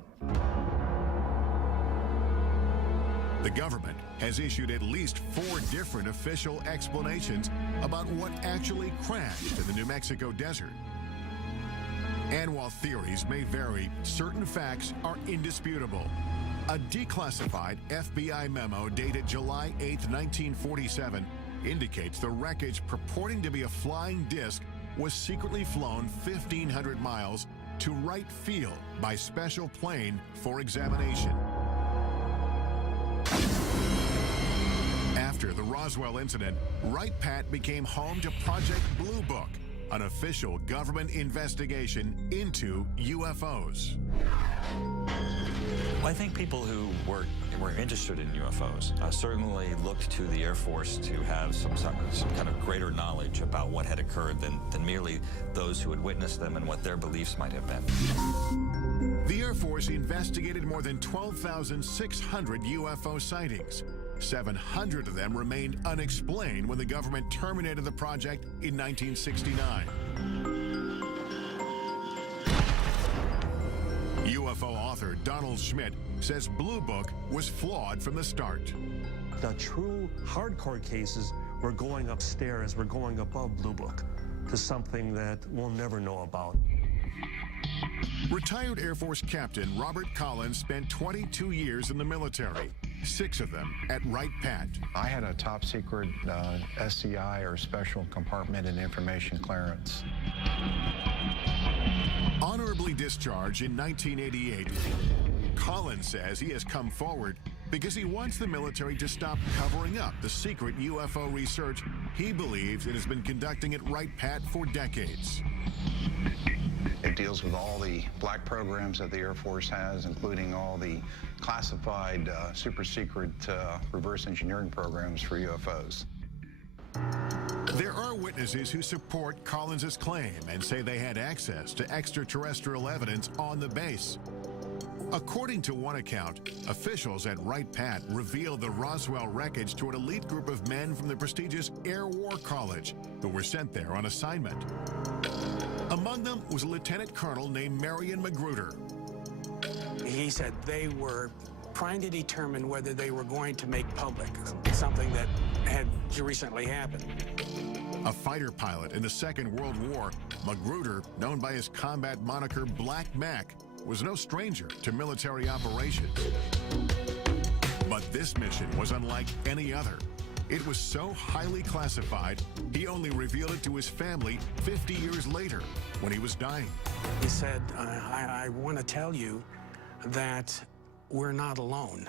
The government has issued at least 4 different official explanations about what actually crashed in the New Mexico desert. And while theories may vary, certain facts are indisputable. A declassified FBI memo dated July 8, 1947, indicates the wreckage purporting to be a flying disc was secretly flown 1,500 miles to Wright Field by special plane for examination. After the Roswell incident, Wright-Pat became home to Project Blue Book, an official government investigation into UFOs. Well, I think people who were interested in UFOs certainly looked to the Air Force to have some kind of greater knowledge about what had occurred than merely those who had witnessed them and what their beliefs might have been. The Air Force investigated more than 12,600 UFO sightings. 700 of them remained unexplained when the government terminated the project in 1969. UFO author Donald Schmidt says Blue Book was flawed from the start. The true hardcore cases were going upstairs, we're going above Blue Book to something that we'll never know about. Retired Air Force Captain Robert Collins spent 22 years in the military, 6 of them at Wright-Pat. I had a top secret SCI, or Special Compartment and Information Clearance. Honorably discharged in 1988, Collins says he has come forward because he wants the military to stop covering up the secret UFO research he believes it has been conducting at Wright-Pat for decades. It deals with all the black programs that the Air Force has, including all the classified, super secret reverse engineering programs for UFOs. There are witnesses who support Collins's claim and say they had access to extraterrestrial evidence on the base. According to one account, officials at Wright-Patt revealed the Roswell wreckage to an elite group of men from the prestigious Air War College who were sent there on assignment. Among them was a lieutenant colonel named Marion Magruder. He said they were trying to determine whether they were going to make public something that had recently happened. A fighter pilot in the Second World War, Magruder, known by his combat moniker Black Mac, was no stranger to military operations. But this mission was unlike any other. It was so highly classified, he only revealed it to his family 50 years later when he was dying. He said, I want to tell you that we're not alone.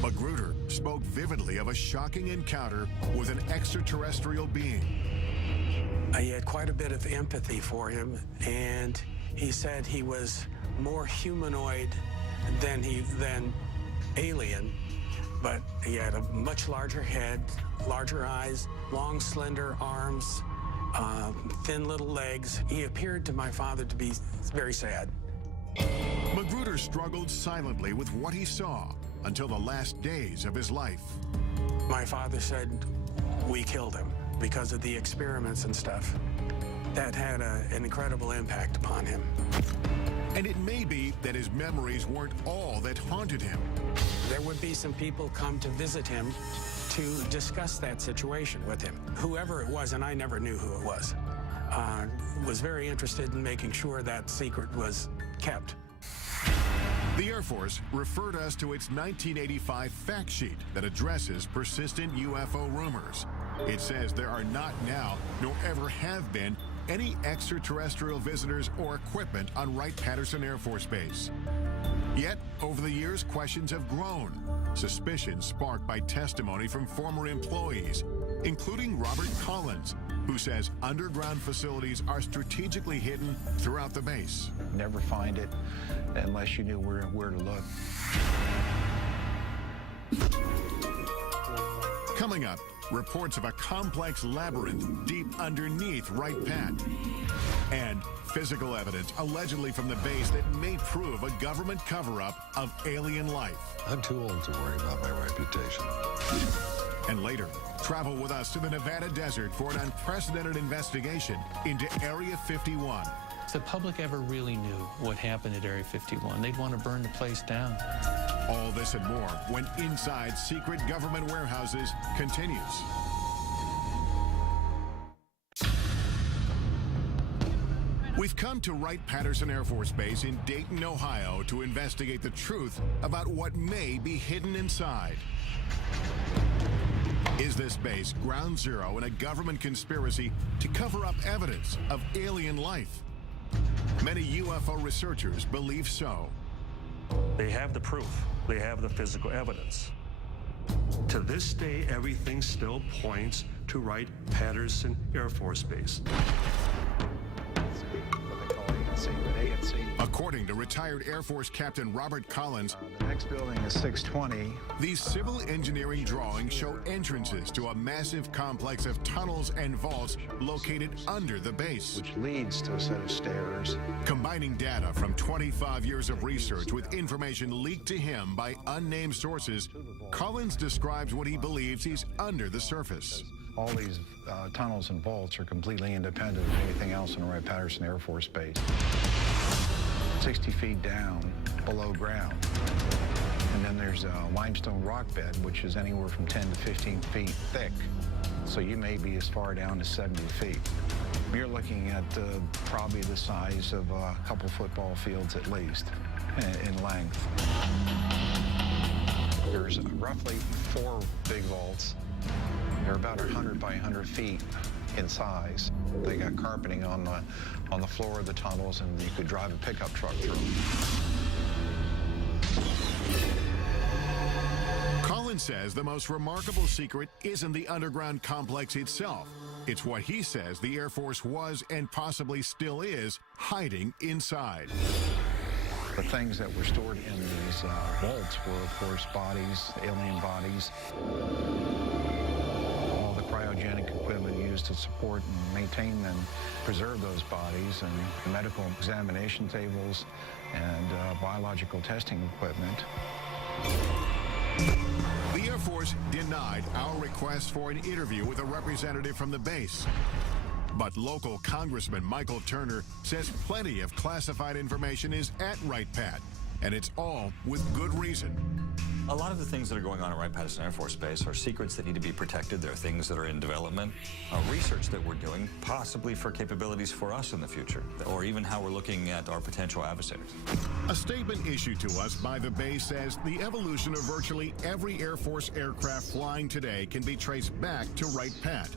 Magruder spoke vividly of a shocking encounter with an extraterrestrial being. He had quite a bit of empathy for him, and he said he was more humanoid than alien, but he had a much larger head, larger eyes, long, slender arms, thin little legs. He appeared to my father to be very sad. Magruder struggled silently with what he saw until the last days of his life. My father said we killed him because of the experiments and stuff. That had an incredible impact upon him. And it may be that his memories weren't all that haunted him. There would be some people come to visit him to discuss that situation with him. Whoever it was, and I never knew who it was very interested in making sure that secret was kept. The Air Force referred us to its 1985 fact sheet that addresses persistent UFO rumors. It says there are not now, nor ever have been, any extraterrestrial visitors or equipment on Wright-Patterson Air Force Base. Yet, over the years, questions have grown. Suspicions sparked by testimony from former employees, including Robert Collins, who says underground facilities are strategically hidden throughout the base. Never find it unless you knew where to look. Coming up, reports of a complex labyrinth deep underneath Wright-Patt. And physical evidence allegedly from the base that may prove a government cover-up of alien life. I'm too old to worry about my reputation. And later, travel with us to the Nevada desert for an unprecedented investigation into Area 51. If the public ever really knew what happened at Area 51, they'd want to burn the place down. All this and more when Inside Secret Government Warehouses continues. We've come to Wright-Patterson Air Force Base in Dayton, Ohio to investigate the truth about what may be hidden inside. Is this base ground zero in a government conspiracy to cover up evidence of alien life? Many UFO researchers believe so. They have the proof. They have the physical evidence. To this day, everything still points to Wright-Patterson Air Force Base. According to retired Air Force Captain Robert Collins, the next building is 620. These civil engineering drawings show entrances to a massive complex of tunnels and vaults located under the base, which leads to a set of stairs. Combining data from 25 years of research with information leaked to him by unnamed sources, Collins describes what he believes he's under the surface. All these tunnels and vaults are completely independent of anything else in Wright-Patterson Air Force Base. 60 feet down below ground. And then there's a limestone rock bed, which is anywhere from 10 to 15 feet thick. So you may be as far down as 70 feet. You're looking at probably the size of a couple football fields at least in length. There's roughly 4 big vaults. They're about 100 by 100 feet in size. They got carpeting on the floor of the tunnels, and you could drive a pickup truck through them. Collins says the most remarkable secret isn't the underground complex itself. It's what he says the Air Force was and possibly still is hiding inside. The things that were stored in these vaults were, of course, bodies, alien bodies. cryogenic equipment used to support and maintain and preserve those bodies, and medical examination tables and biological testing equipment. The Air Force denied our request for an interview with a representative from the base. But local Congressman Michael Turner says plenty of classified information is at Wright-Patt, and it's all with good reason. A lot of the things that are going on at Wright-Patterson Air Force Base are secrets that need to be protected. There are things that are in development, research that we're doing, possibly for capabilities for us in the future, or even how we're looking at our potential adversaries. A statement issued to us by the base says the evolution of virtually every Air Force aircraft flying today can be traced back to Wright-Patt.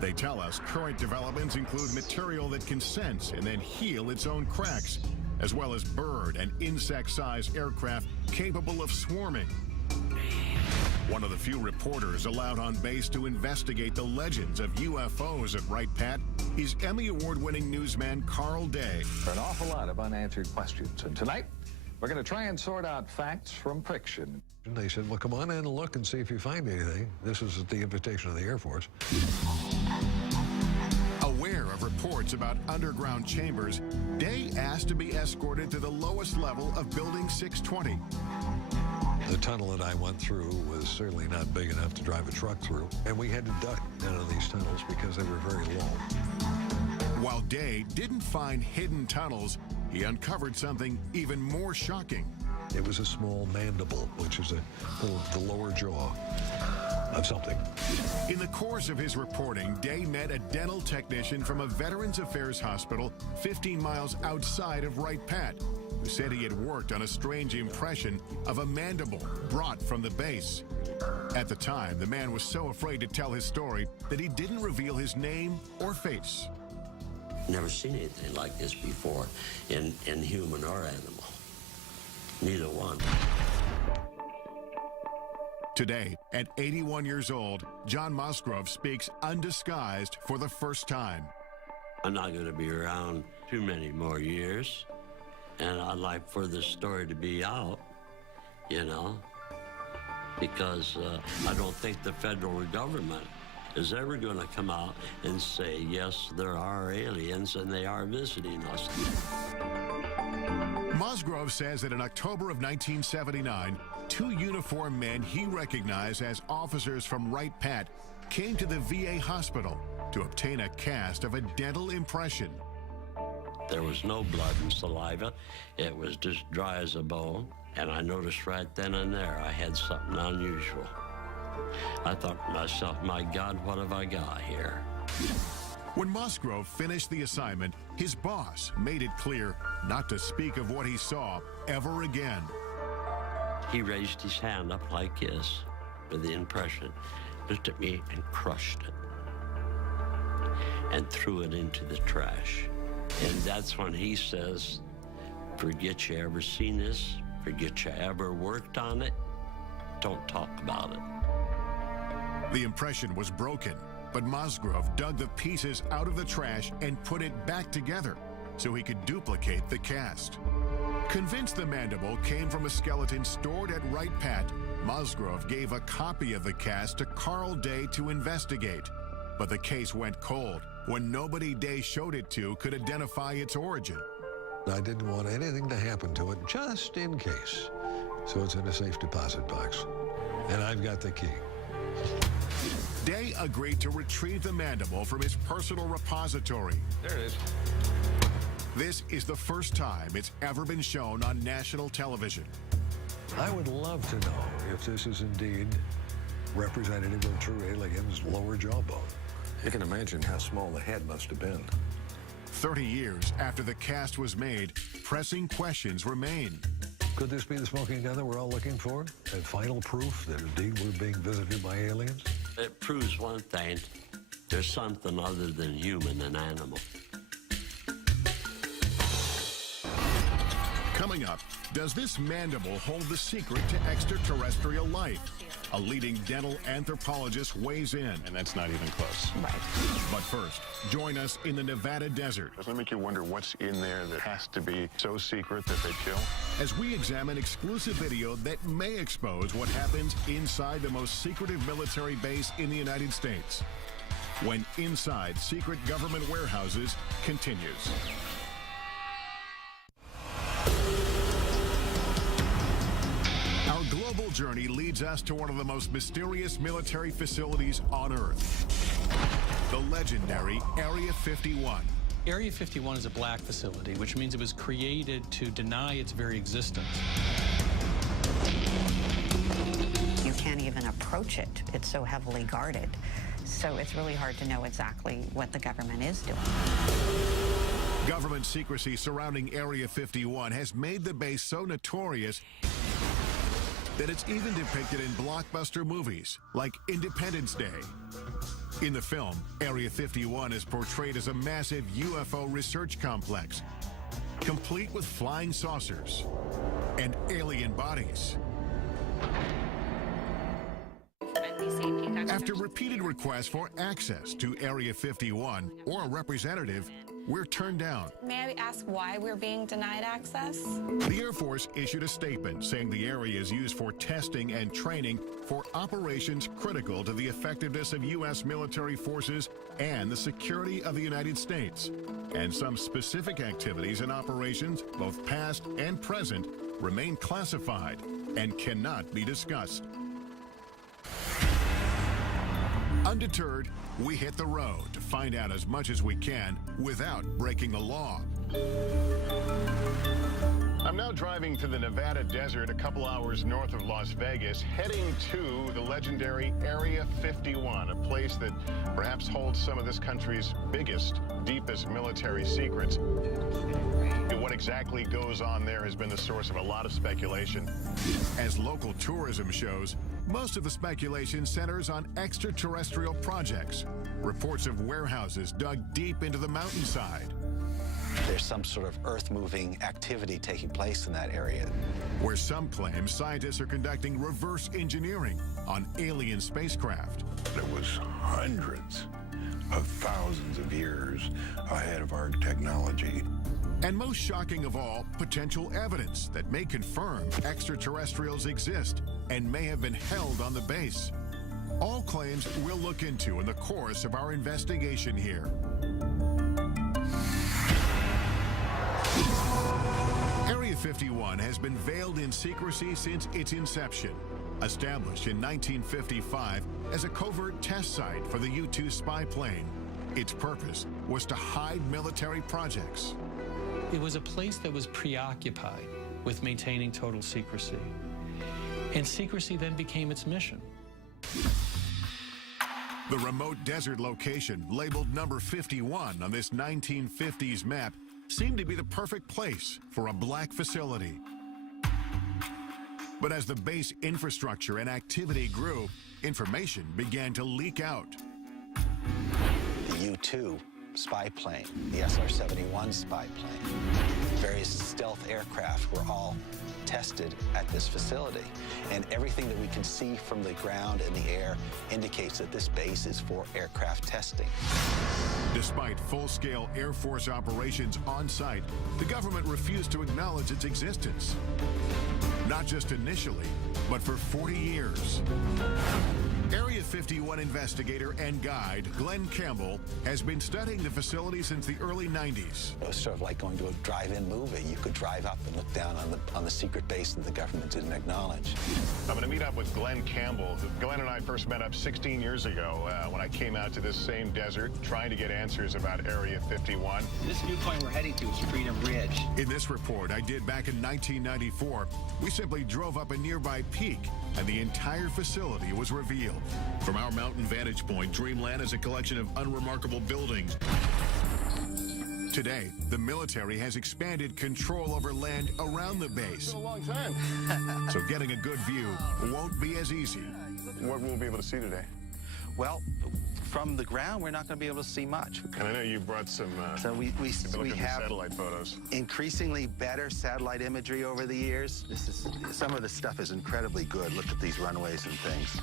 They tell us current developments include material that can sense and then heal its own cracks, as well as bird and insect-sized aircraft capable of swarming. One of the few reporters allowed on base to investigate the legends of UFOs at Wright-Patt is Emmy Award-winning newsman Carl Day. An awful lot of unanswered questions, and tonight we're going to try and sort out facts from fiction. And they said, well, come on in and look and see if you find anything. This is at the invitation of the Air Force. Aware of reports about underground chambers, Day asked to be escorted to the lowest level of Building 620. The tunnel that I went through was certainly not big enough to drive a truck through, and we had to duck down in these tunnels because they were very low. While Day didn't find hidden tunnels, he uncovered something even more shocking. It was a small mandible, which is the lower jaw of something. In the course of his reporting, Day met a dental technician from a Veterans Affairs hospital 15 miles outside of Wright-Patt, who said he had worked on a strange impression of a mandible brought from the base. At the time, the man was so afraid to tell his story that he didn't reveal his name or face. Never seen anything like this before in human or animal. Neither one. Today, at 81 years old, John Musgrove speaks undisguised for the first time. I'm not going to be around too many more years, and I'd like for this story to be out, you know, because I don't think the federal government is ever going to come out and say, yes, there are aliens and they are visiting us. Musgrove says that in October of 1979, two uniformed men he recognized as officers from Wright-Patt came to the VA hospital to obtain a cast of a dental impression. There was no blood and saliva. It was just dry as a bone. And I noticed right then and there I had something unusual. I thought to myself, my God, what have I got here? When Musgrove finished the assignment, his boss made it clear not to speak of what he saw ever again. He raised his hand up like this with the impression, looked at me and crushed it and threw it into the trash. And that's when he says, forget you ever seen this, forget you ever worked on it, don't talk about it. The impression was broken, but Musgrove dug the pieces out of the trash and put it back together so he could duplicate the cast. Convinced the mandible came from a skeleton stored at Wright-Patt, Musgrove gave a copy of the cast to Carl Day to investigate. But the case went cold when nobody Day showed it to could identify its origin. I didn't want anything to happen to it, just in case. So it's in a safe deposit box. And I've got the key. Day agreed to retrieve the mandible from his personal repository. There it is. This is the first time it's ever been shown on national television. I would love to know if this is indeed representative of true aliens' lower jawbone. You can imagine how small the head must have been. 30 years after the cast was made, pressing questions remain. Could this be the smoking gun that we're all looking for? And final proof that indeed we're being visited by aliens? It proves one thing, there's something other than human and animal. Coming up, does this mandible hold the secret to extraterrestrial life? A leading dental anthropologist weighs in. And that's not even close. Right. But first, join us in the Nevada desert. Doesn't it make you wonder what's in there that has to be so secret that they kill? As we examine exclusive video that may expose what happens inside the most secretive military base in the United States. when Inside Secret Government Warehouses continues. Our global journey leads us to one of the most mysterious military facilities on Earth, the legendary Area 51. Area 51 is a black facility, which means it was created to deny its very existence. You can't even approach it. It's so heavily guarded. So it's really hard to know exactly what the government is doing. Government secrecy surrounding Area 51 has made the base so notorious that it's even depicted in blockbuster movies like Independence Day. In the film, Area 51 is portrayed as a massive UFO research complex, complete with flying saucers and alien bodies. After repeated requests for access to Area 51 or a representative, we're turned down. May I ask why we're being denied access? The Air Force issued a statement saying the area is used for testing and training for operations critical to the effectiveness of U.S. military forces and the security of the United States. And some specific activities and operations, both past and present, remain classified and cannot be discussed. Undeterred, we hit the road to find out as much as we can without breaking the law. I'm now driving to the Nevada desert a couple hours north of Las Vegas, heading to the legendary Area 51, a place that perhaps holds some of this country's biggest, deepest military secrets. What exactly goes on there has been the source of a lot of speculation. As local tourism shows, most of the speculation centers on extraterrestrial projects, reports of warehouses dug deep into the mountainside. There's some sort of earth-moving activity taking place in that area. Where some claim scientists are conducting reverse engineering on alien spacecraft. It was hundreds of thousands of years ahead of our technology. And most shocking of all, potential evidence that may confirm extraterrestrials exist and may have been held on the base. All claims we'll look into in the course of our investigation here. Area 51 has been veiled in secrecy since its inception. Established in 1955 as a covert test site for the U-2 spy plane, its purpose was to hide military projects. It was a place that was preoccupied with maintaining total secrecy. And secrecy then became its mission. The remote desert location, labeled number 51 on this 1950s map, seemed to be the perfect place for a black facility. But as the base infrastructure and activity grew, information began to leak out. The U-2 spy plane, the SR-71 spy plane, various stealth aircraft were all tested at this facility. And everything that we can see from the ground and the air indicates that this base is for aircraft testing. Despite full-scale Air Force operations on site, the government refused to acknowledge its existence. Not just initially, but for 40 years. Area 51 investigator and guide Glenn Campbell has been studying the facility since the early 90s. It was sort of like going to a drive-in movie. You could drive up and look down on the secret base that the government didn't acknowledge. I'm going to meet up with Glenn Campbell. Glenn and I first met up 16 years ago when I came out to this same desert trying to get answers about Area 51. This viewpoint we're heading to is Freedom Ridge. In this report I did back in 1994, we simply drove up a nearby peak and the entire facility was revealed. From our mountain vantage point, Dreamland is a collection of unremarkable buildings. Today, the military has expanded control over land around the base. It's been a long time. So getting a good view won't be as easy. What will we be able to see today? Well, from the ground, we're not going to be able to see much. And I know you brought some so we have satellite photos. Increasingly better satellite imagery over the years. Some of the stuff is incredibly good. Look at these runways and things.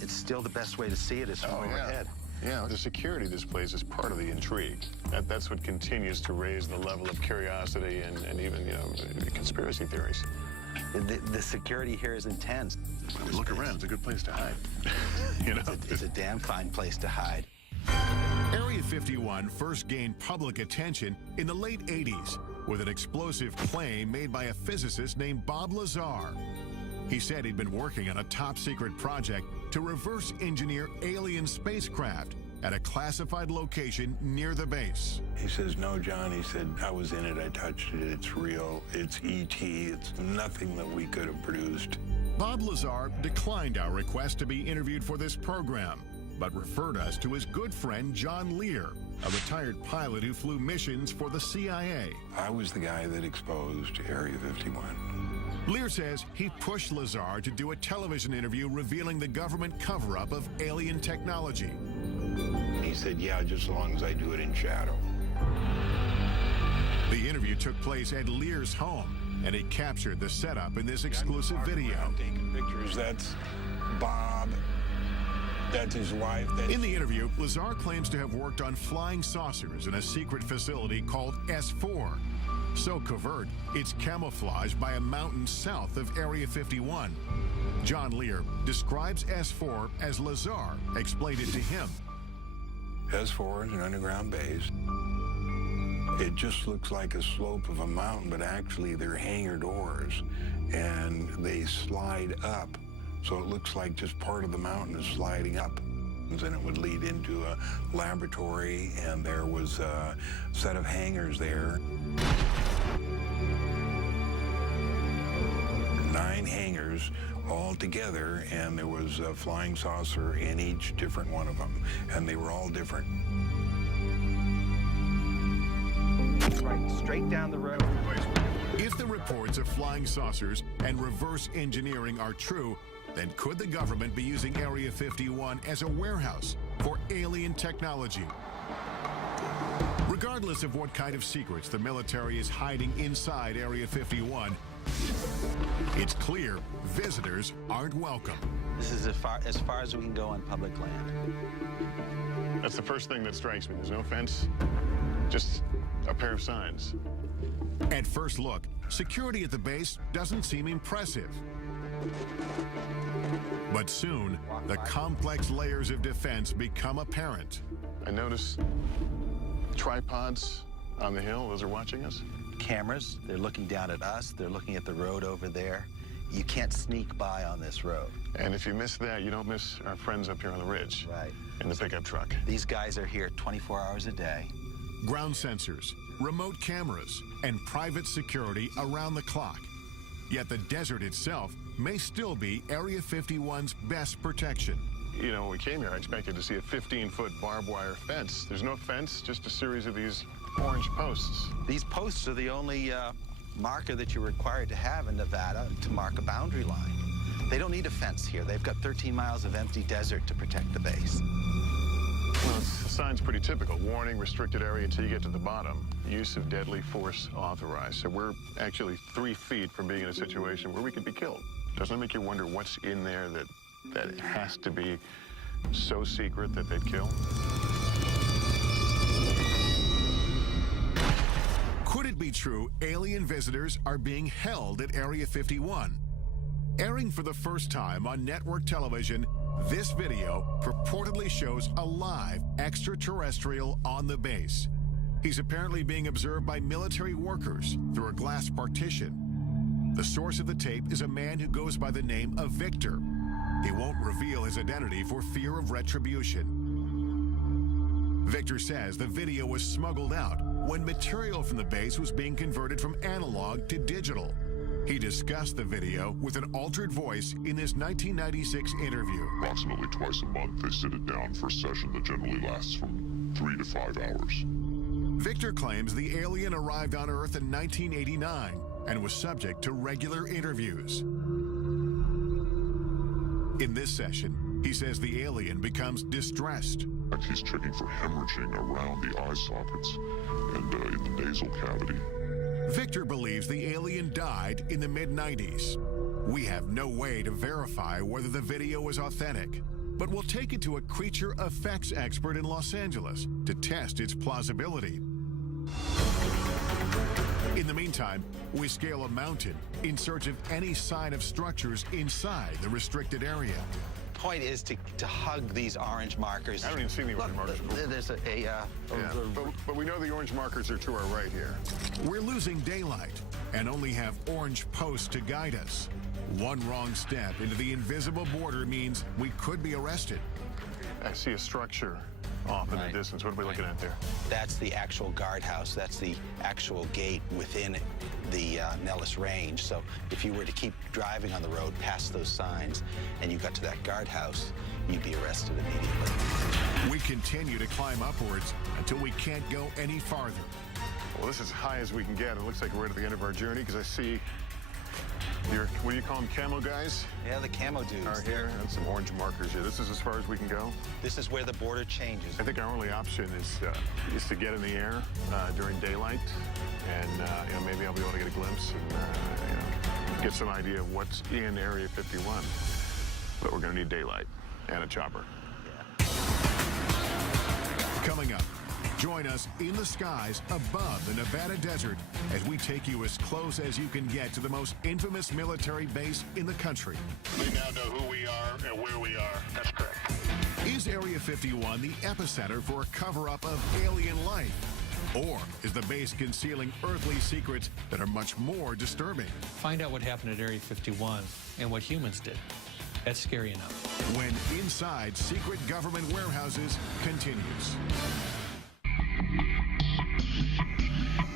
It's still the best way to see it is from overhead. Yeah, the security of this place is part of the intrigue. That's what continues to raise the level of curiosity and even, conspiracy theories. The security here is intense. Look around, it's a good place to hide. It's a damn fine place to hide. Area 51 first gained public attention in the late 80s with an explosive claim made by a physicist named Bob Lazar. He said he'd been working on a top-secret project to reverse engineer alien spacecraft at a classified location near the base. He says, no, John, he said, I was in it, I touched it, it's real, it's E.T., it's nothing that we could have produced. Bob Lazar declined our request to be interviewed for this program, but referred us to his good friend John Lear, a retired pilot who flew missions for the CIA. I was the guy that exposed Area 51. Lear says he pushed Lazar to do a television interview revealing the government cover-up of alien technology. He said, yeah, just as long as I do it in shadow. The interview took place at Lear's home, and he captured the setup in this exclusive video. Taking pictures, that's Bob. That's his wife. In the interview, Lazar claims to have worked on flying saucers in a secret facility called S4. So covert, it's camouflaged by a mountain south of Area 51. John Lear describes S4 as Lazar explained it to him. S4 is an underground base. It just looks like a slope of a mountain, but actually they're hangar doors, and they slide up. So it looks like just part of the mountain is sliding up. And it would lead into a laboratory, and there was a set of hangars there. 9 hangars all together, and there was a flying saucer in each different one of them, and they were all different. Right, straight down the road. If the reports of flying saucers and reverse engineering are true, then could the government be using Area 51 as a warehouse for alien technology? Regardless of what kind of secrets the military is hiding inside Area 51, it's clear visitors aren't welcome. This is as far as we can go on public land. That's the first thing that strikes me. There's no fence, just a pair of signs. At first look, security at the base doesn't seem impressive. But soon, the complex layers of defense become apparent. I noticed tripods on the hill. Those are watching us. Cameras, they're looking down at us. They're looking at the road over there. You can't sneak by on this road. And if you miss that, you don't miss our friends up here on the ridge. Right. In the pickup truck. These guys are here 24 hours a day. Ground sensors, remote cameras, and private security around the clock. Yet the desert itself may still be Area 51's best protection. You know, when we came here, I expected to see a 15-foot barbed wire fence. There's no fence, just a series of these orange posts. These posts are the only marker that you're required to have in Nevada to mark a boundary line. They don't need a fence here. They've got 13 miles of empty desert to protect the base. Well, the sign's pretty typical. Warning, restricted area until you get to the bottom. Use of deadly force authorized. So we're actually 3 feet from being in a situation where we could be killed. Doesn't it make you wonder what's in there that it has to be so secret that they'd kill? Could it be true alien visitors are being held at Area 51? Airing for the first time on network television, this video purportedly shows a live extraterrestrial on the base. He's apparently being observed by military workers through a glass partition. The source of the tape is a man who goes by the name of Victor. He won't reveal his identity for fear of retribution. Victor says the video was smuggled out when material from the base was being converted from analog to digital. He discussed the video with an altered voice in this 1996 interview. Approximately twice a month, they sit it down for a session that generally lasts from 3 to 5 hours. Victor claims the alien arrived on Earth in 1989 and was subject to regular interviews. In this session, he says the alien becomes distressed. He's checking for hemorrhaging around the eye sockets and in the nasal cavity. Victor believes the alien died in the mid-90s. We have no way to verify whether the video is authentic, but we'll take it to a creature effects expert in Los Angeles to test its plausibility. In the meantime, we scale a mountain in search of any sign of structures inside the restricted area. point is to hug these orange markers. I don't even see the orange markers. There's but we know the orange markers are to our right here. We're losing daylight and only have orange posts to guide us. One wrong step into the invisible border means we could be arrested. I see a structure off in the distance. What are we looking at there? That's the actual guardhouse. That's the actual gate within the Nellis Range. So if you were to keep driving on the road past those signs and you got to that guardhouse, you'd be arrested immediately. We continue to climb upwards until we can't go any farther. Well, this is as high as we can get. It looks like we're at the end of our journey because I see what do you call them, camo guys? Yeah, the camo dudes. Are here, and some orange markers here. This is as far as we can go? This is where the border changes. I think our only option is to get in the air during daylight, and maybe I'll be able to get a glimpse and get some idea of what's in Area 51. But we're going to need daylight and a chopper. Yeah. Coming up, join us in the skies above the Nevada desert as we take you as close as you can get to the most infamous military base in the country. We now know who we are and where we are. That's correct. Is Area 51 the epicenter for a cover-up of alien life? Or is the base concealing earthly secrets that are much more disturbing? Find out what happened at Area 51 and what humans did. That's scary enough. When Inside Secret Government Warehouses continues.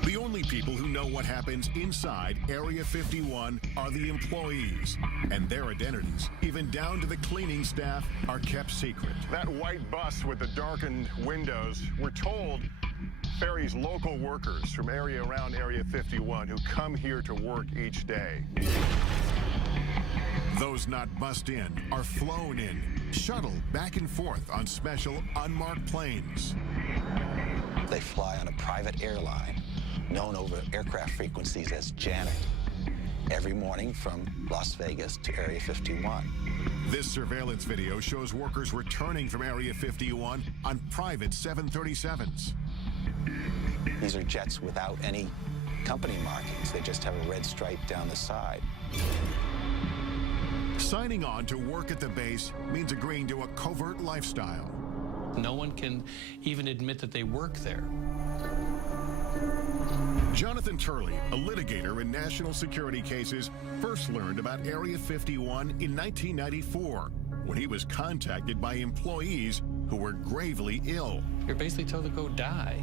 The only people who know what happens inside Area 51 are the employees, and their identities, even down to the cleaning staff, are kept secret. That white bus with the darkened windows, we're told, ferries local workers from around Area 51 who come here to work each day. Those not bussed in are flown in, shuttled back and forth on special unmarked planes. They fly on a private airline known over aircraft frequencies as Janet every morning from Las Vegas to Area 51. This surveillance video shows workers returning from Area 51 on private 737s. These are jets without any company markings. They just have a red stripe down the side. Signing on to work at the base means agreeing to a covert lifestyle. No one can even admit that they work there. Jonathan Turley, a litigator in national security cases, first learned about Area 51 in 1994 when he was contacted by employees who were gravely ill. You're basically told to go die.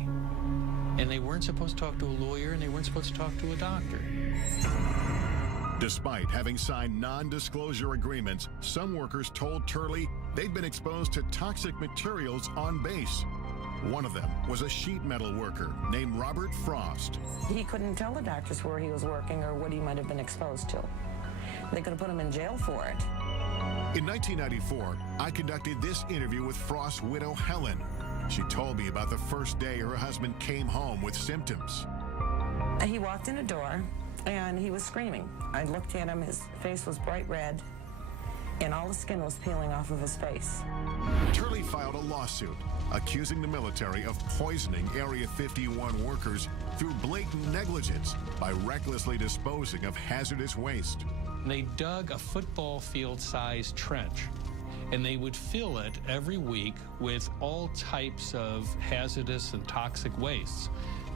And they weren't supposed to talk to a lawyer, and they weren't supposed to talk to a doctor. Despite having signed non-disclosure agreements, some workers told Turley they'd been exposed to toxic materials on base. One of them was a sheet metal worker named Robert Frost. He couldn't tell the doctors where he was working or what he might have been exposed to. They could have put him in jail for it. In 1994, I conducted this interview with Frost's widow, Helen. She told me about the first day her husband came home with symptoms. He walked in a door and he was screaming. I looked at him, his face was bright red, and all the skin was peeling off of his face. Turley filed a lawsuit accusing the military of poisoning Area 51 workers through blatant negligence by recklessly disposing of hazardous waste. They dug a football field-sized trench, and they would fill it every week with all types of hazardous and toxic wastes.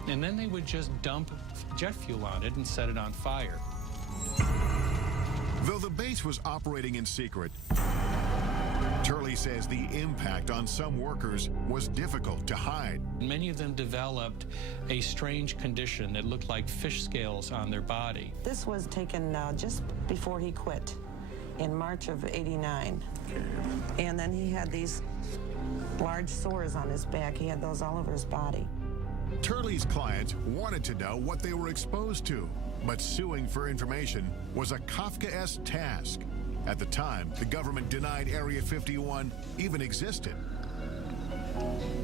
And then they would just dump jet fuel on it and set it on fire. Though the base was operating in secret, Turley says the impact on some workers was difficult to hide. Many of them developed a strange condition that looked like fish scales on their body. This was taken just before he quit in March of '89. And then he had these large sores on his back. He had those all over his body. Turley's clients wanted to know what they were exposed to, but suing for information was a Kafkaesque task. At the time, the government denied Area 51 even existed.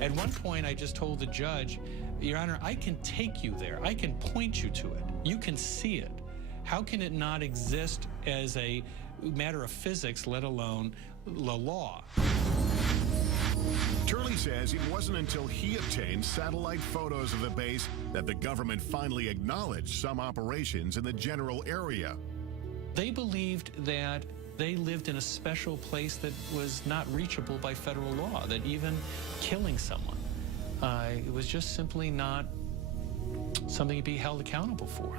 At one point, I just told the judge, Your Honor, I can take you there. I can point you to it. You can see it. How can it not exist as a matter of physics, let alone the law? Turley says it wasn't until he obtained satellite photos of the base that the government finally acknowledged some operations in the general area. They believed that They lived in a special place that was not reachable by federal law, that even killing someone, it was just simply not something to be held accountable for.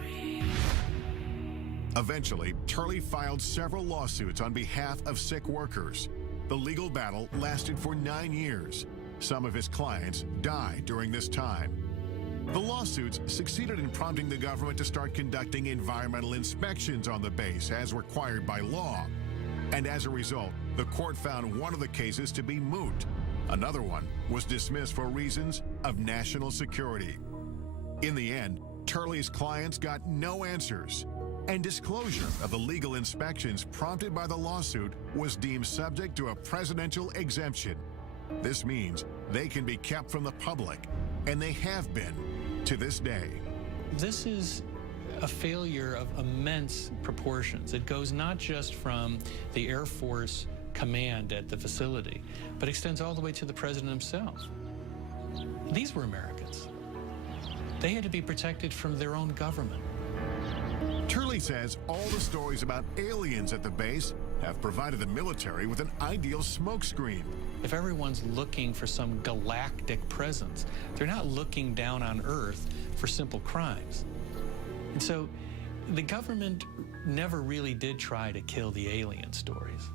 Eventually, Turley filed several lawsuits on behalf of sick workers. The legal battle lasted for 9 years. Some of his clients died during this time. The lawsuits succeeded in prompting the government to start conducting environmental inspections on the base as required by law. And as a result, the court found one of the cases to be moot. Another one was dismissed for reasons of national security. In the end, Turley's clients got no answers, and disclosure of the legal inspections prompted by the lawsuit was deemed subject to a presidential exemption. This means they can be kept from the public, and they have been to this day. This is a failure of immense proportions. It goes not just from the Air Force command at the facility, but extends all the way to the president himself. These were Americans. They had to be protected from their own government. Turley says all the stories about aliens at the base have provided the military with an ideal smokescreen. If everyone's looking for some galactic presence, they're not looking down on Earth for simple crimes. And so the government never really did try to kill the alien stories.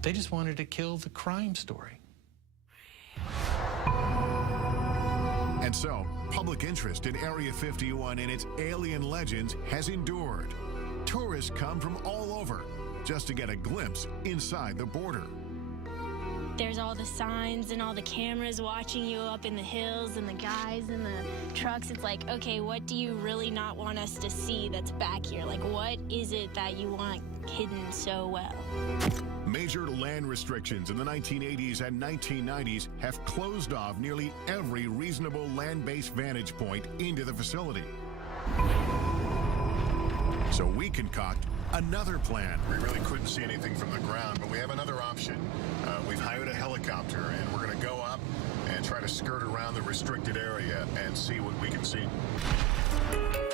They just wanted to kill the crime story. And so, public interest in Area 51 and its alien legends has endured. Tourists come from all over just to get a glimpse inside the border. There's all the signs and all the cameras watching you up in the hills and the guys in the trucks. It's like, okay, what do you really not want us to see that's back here? Like, what is it that you want hidden so well? Major land restrictions in the 1980s and 1990s have closed off nearly every reasonable land-based vantage point into the facility. So we concoct another plan. We really couldn't see anything from the ground, but we have another option. We've hired a helicopter, and we're going to go up and try to skirt around the restricted area and see what we can see.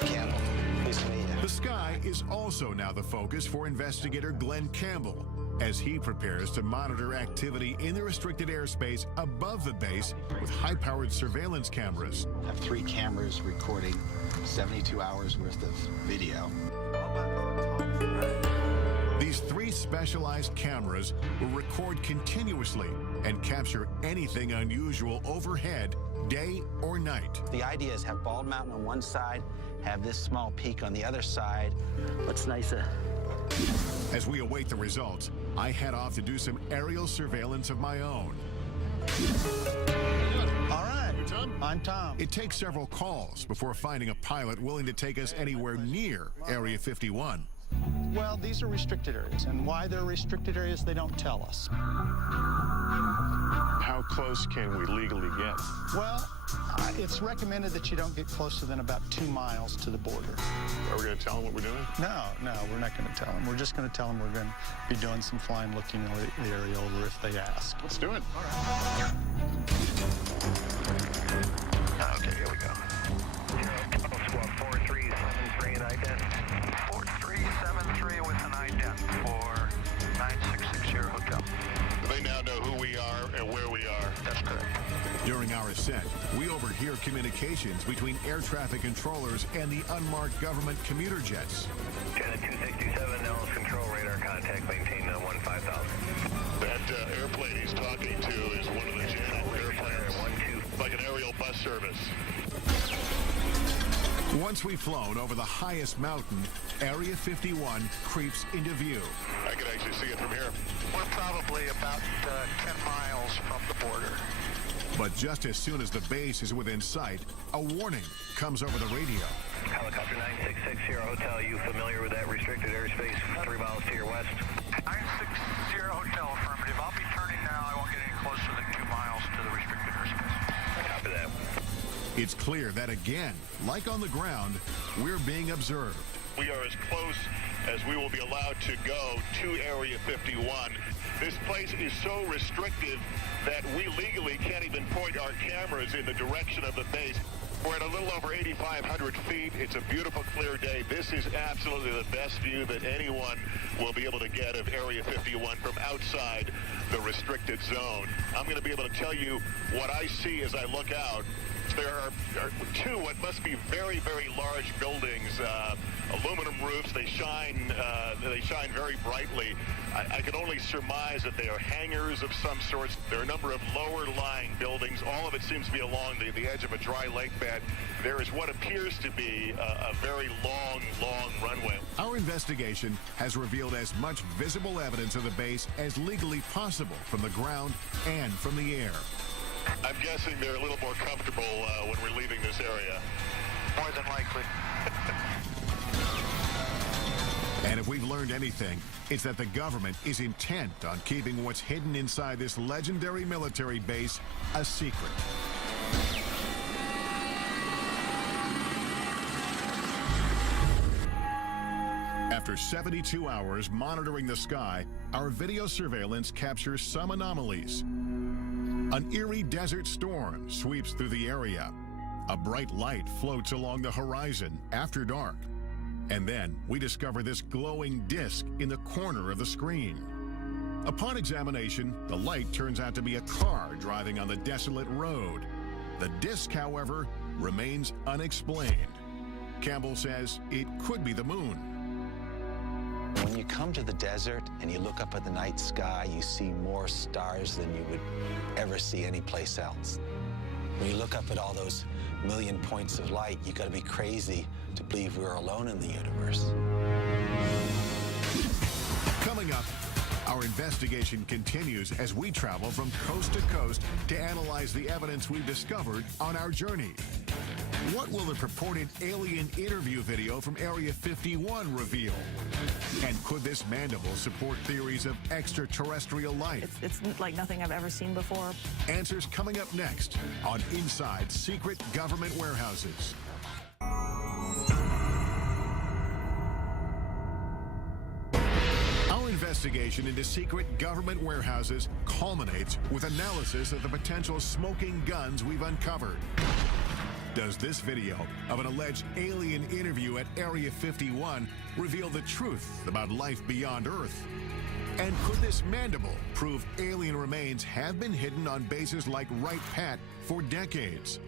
Campbell, please meet you. The sky is also now the focus for investigator Glenn Campbell, as he prepares to monitor activity in the restricted airspace above the base with high-powered surveillance cameras. I have 3 cameras recording 72 hours worth of video. These 3 specialized cameras will record continuously and capture anything unusual overhead, day or night. The idea is have Bald Mountain on one side, have this small peak on the other side. What's nicer? As we await the results, I head off to do some aerial surveillance of my own. All right, I'm Tom. It takes several calls before finding a pilot willing to take us anywhere near Area 51. Well, these are restricted areas, and why they're restricted areas, they don't tell us. How close can we legally get? Well, it's recommended that you don't get closer than about 2 miles to the border. Are we going to tell them what we're doing? No, we're not going to tell them. We're just going to tell them we're going to be doing some flying, looking the area over if they ask. Let's do it. Okay, here we go. Squad 4373 and ident. 4373 with an ident for 9660 Hotel. They now know who we are and where we are. That's correct. During our ascent, we overhear communications between air traffic controllers and the unmarked government commuter jets. Janet 267, Nellis control radar contact, maintain 15,000. That airplane he's talking to is one of the Janet airplanes, like an aerial bus service. Once we've flown over the highest mountain, Area 51 creeps into view. I can actually see it from here. We're probably about 10 miles from the border. But just as soon as the base is within sight, a warning comes over the radio. Helicopter 9660 Hotel, you familiar with that restricted airspace 3 miles to your west? 960 Hotel, affirmative. I'll be turning now. I won't get any closer than 2 miles to the restricted airspace. Copy that. It's clear that again, like on the ground, we're being observed. We are as close as we will be allowed to go to Area 51. This place is so restrictive that we legally can't even point our cameras in the direction of the base. We're at a little over 8,500 feet. It's a beautiful, clear day. This is absolutely the best view that anyone will be able to get of Area 51 from outside the restricted zone. I'm going to be able to tell you what I see as I look out. There are two what must be very, very large buildings, aluminum roofs. They shine very brightly. I can only surmise that they are hangars of some sorts. There are a number of lower-lying buildings. All of it seems to be along the edge of a dry lake bed. There is what appears to be a very long runway. Our investigation has revealed as much visible evidence of the base as legally possible from the ground and from the air. I'm guessing they're a little more comfortable when we're leaving this area. More than likely. And if we've learned anything, it's that the government is intent on keeping what's hidden inside this legendary military base a secret. After 72 hours monitoring the sky, our video surveillance captures some anomalies. An eerie desert storm sweeps through the area. A bright light floats along the horizon after dark. And then we discover this glowing disc in the corner of the screen. Upon examination, the light turns out to be a car driving on the desolate road. The disc, however, remains unexplained. Campbell says it could be the moon. When you come to the desert and you look up at the night sky, you see more stars than you would ever see anyplace else. When you look up at all those million points of light, you got to be crazy to believe we're alone in the universe. Coming up, our investigation continues as we travel from coast to coast to analyze the evidence we've discovered on our journey. What will the purported alien interview video from Area 51 reveal? And could this mandible support theories of extraterrestrial life? It's like nothing I've ever seen before. Answers coming up next on Inside Secret Government Warehouses. Our investigation into secret government warehouses culminates with analysis of the potential smoking guns we've uncovered. Does this video of an alleged alien interview at Area 51 reveal the truth about life beyond Earth? And could this mandible prove alien remains have been hidden on bases like Wright Pat for decades?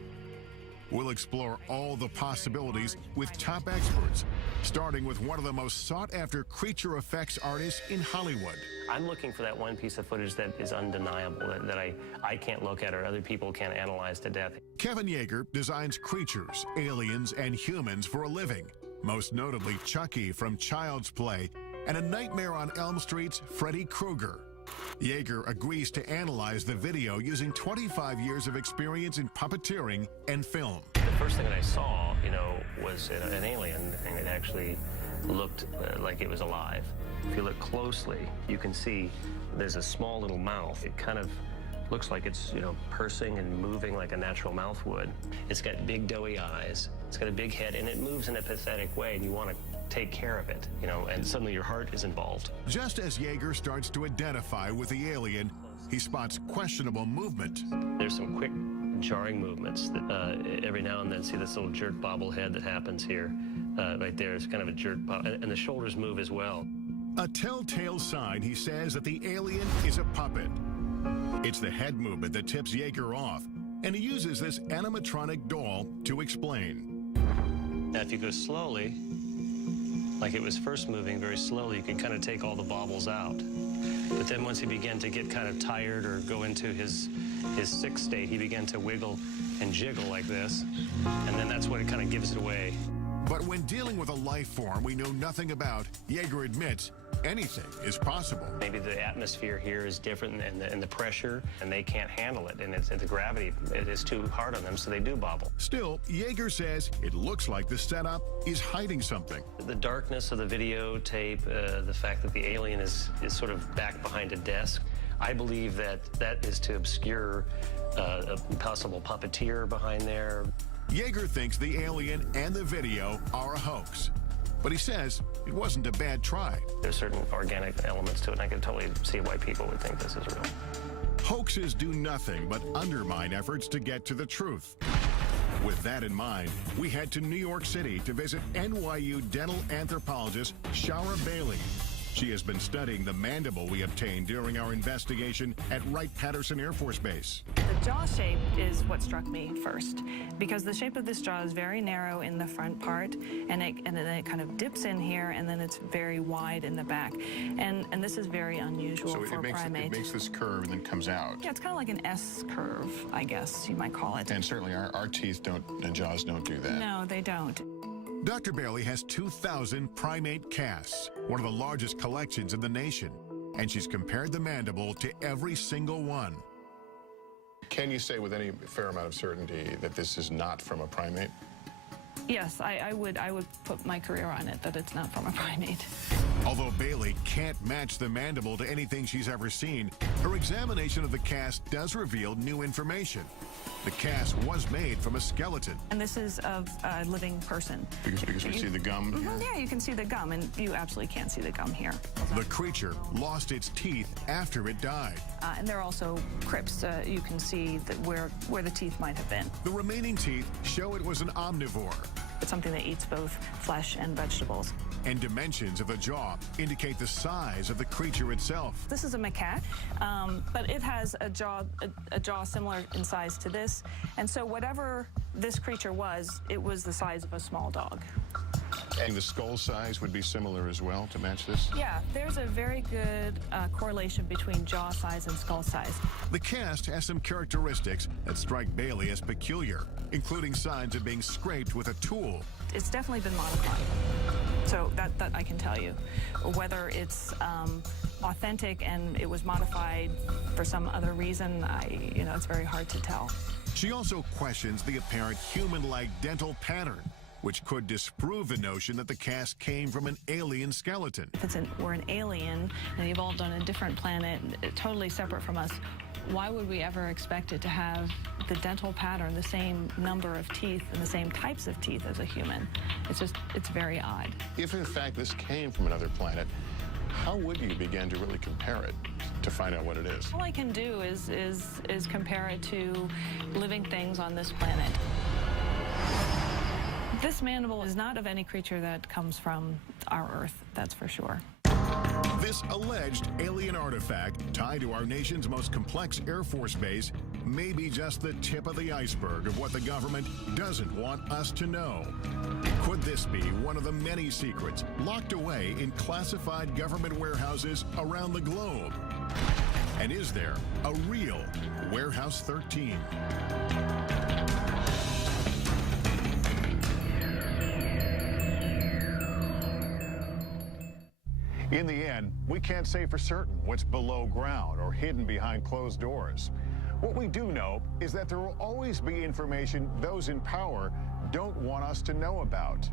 We'll explore all the possibilities with top experts, starting with one of the most sought-after creature effects artists in Hollywood. I'm looking for that one piece of footage that is undeniable, that I can't look at or other people can't analyze to death. Kevin Yeager designs creatures, aliens, and humans for a living, most notably Chucky from Child's Play and A Nightmare on Elm Street's Freddy Krueger. Yeager agrees to analyze the video using 25 years of experience in puppeteering and film. The first thing that I saw, was an alien, and it actually looked like it was alive. If you look closely, you can see there's a small little mouth. It kind of looks like it's, pursing and moving like a natural mouth would. It's got big doughy eyes. It's got a big head, and it moves in a pathetic way, and you want to take care of it, and suddenly your heart is involved. Just as Yeager starts to identify with the alien, he spots questionable movement. There's some quick, jarring movements that every now and then see this little jerk bobblehead that happens here. Right there is kind of a jerk bob, and the shoulders move as well. A telltale sign, he says, that the alien is a puppet. It's the head movement that tips Yeager off, and he uses this animatronic doll to explain. Now, if you go slowly, like it was first moving very slowly, you can kind of take all the bobbles out. But then once he began to get kind of tired or go into his sick state, he began to wiggle and jiggle like this, and then that's what it kind of gives it away. But when dealing with a life form we know nothing about, Yeager admits anything is possible. Maybe the atmosphere here is different, and the pressure, and they can't handle it, and the gravity is too hard on them, so they do bobble. Still, Yeager says it looks like the setup is hiding something. The darkness of the videotape, the fact that the alien is sort of back behind a desk, I believe that is to obscure a possible puppeteer behind there. Yeager thinks the alien and the video are a hoax, but he says it wasn't a bad try. There's certain organic elements to it, and I can totally see why people would think this is real. Hoaxes do nothing but undermine efforts to get to the truth. With that in mind, we head to New York City to visit NYU dental anthropologist Shara Bailey. She has been studying the mandible we obtained during our investigation at Wright-Patterson Air Force Base. The jaw shape is what struck me first, because the shape of this jaw is very narrow in the front part, and then it kind of dips in here, and then it's very wide in the back. And this is very unusual for a primate. It makes this curve and then comes out. Yeah, it's kind of like an S curve, I guess you might call it. And certainly our teeth and jaws don't do that. No, they don't. Dr. Bailey has 2,000 primate casts, one of the largest collections in the nation, and she's compared the mandible to every single one. Can you say with any fair amount of certainty that this is not from a primate? Yes, I would put my career on it that it's not from a primate. Although Bailey can't match the mandible to anything she's ever seen, her examination of the cast does reveal new information. The cast was made from a skeleton. And this is of a living person. Because we see the gum here? Yeah, you can see the gum, and you absolutely can't see the gum here. The creature lost its teeth after it died. And there are also crypts. You can see that where the teeth might have been. The remaining teeth show it was an omnivore. It's something that eats both flesh and vegetables. And dimensions of the jaw indicate the size of the creature itself. This is a macaque, but it has a jaw similar in size to this. And so whatever this creature was, it was the size of a small dog. And the skull size would be similar as well to match this? Yeah, there's a very good correlation between jaw size and skull size. The cast has some characteristics that strike Bailey as peculiar, including signs of being scraped with a tool. It's definitely been modified. So that I can tell you. Whether it's authentic and it was modified for some other reason, it's very hard to tell. She also questions the apparent human-like dental pattern, which could disprove the notion that the cast came from an alien skeleton. If we're an alien and evolved on a different planet, totally separate from us, why would we ever expect it to have the dental pattern, the same number of teeth and the same types of teeth as a human? It's very odd. If in fact this came from another planet, how would you begin to really compare it to find out what it is? All I can do is compare it to living things on this planet. This mandible is not of any creature that comes from our Earth, that's for sure. This alleged alien artifact tied to our nation's most complex Air Force base may be just the tip of the iceberg of what the government doesn't want us to know. Could this be one of the many secrets locked away in classified government warehouses around the globe? And is there a real Warehouse 13? In the end, we can't say for certain what's below ground or hidden behind closed doors. What we do know is that there will always be information those in power don't want us to know about.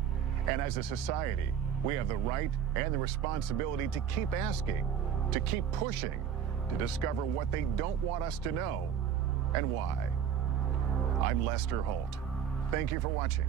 And as a society, we have the right and the responsibility to keep asking, to keep pushing, to discover what they don't want us to know and why. I'm Lester Holt. Thank you for watching.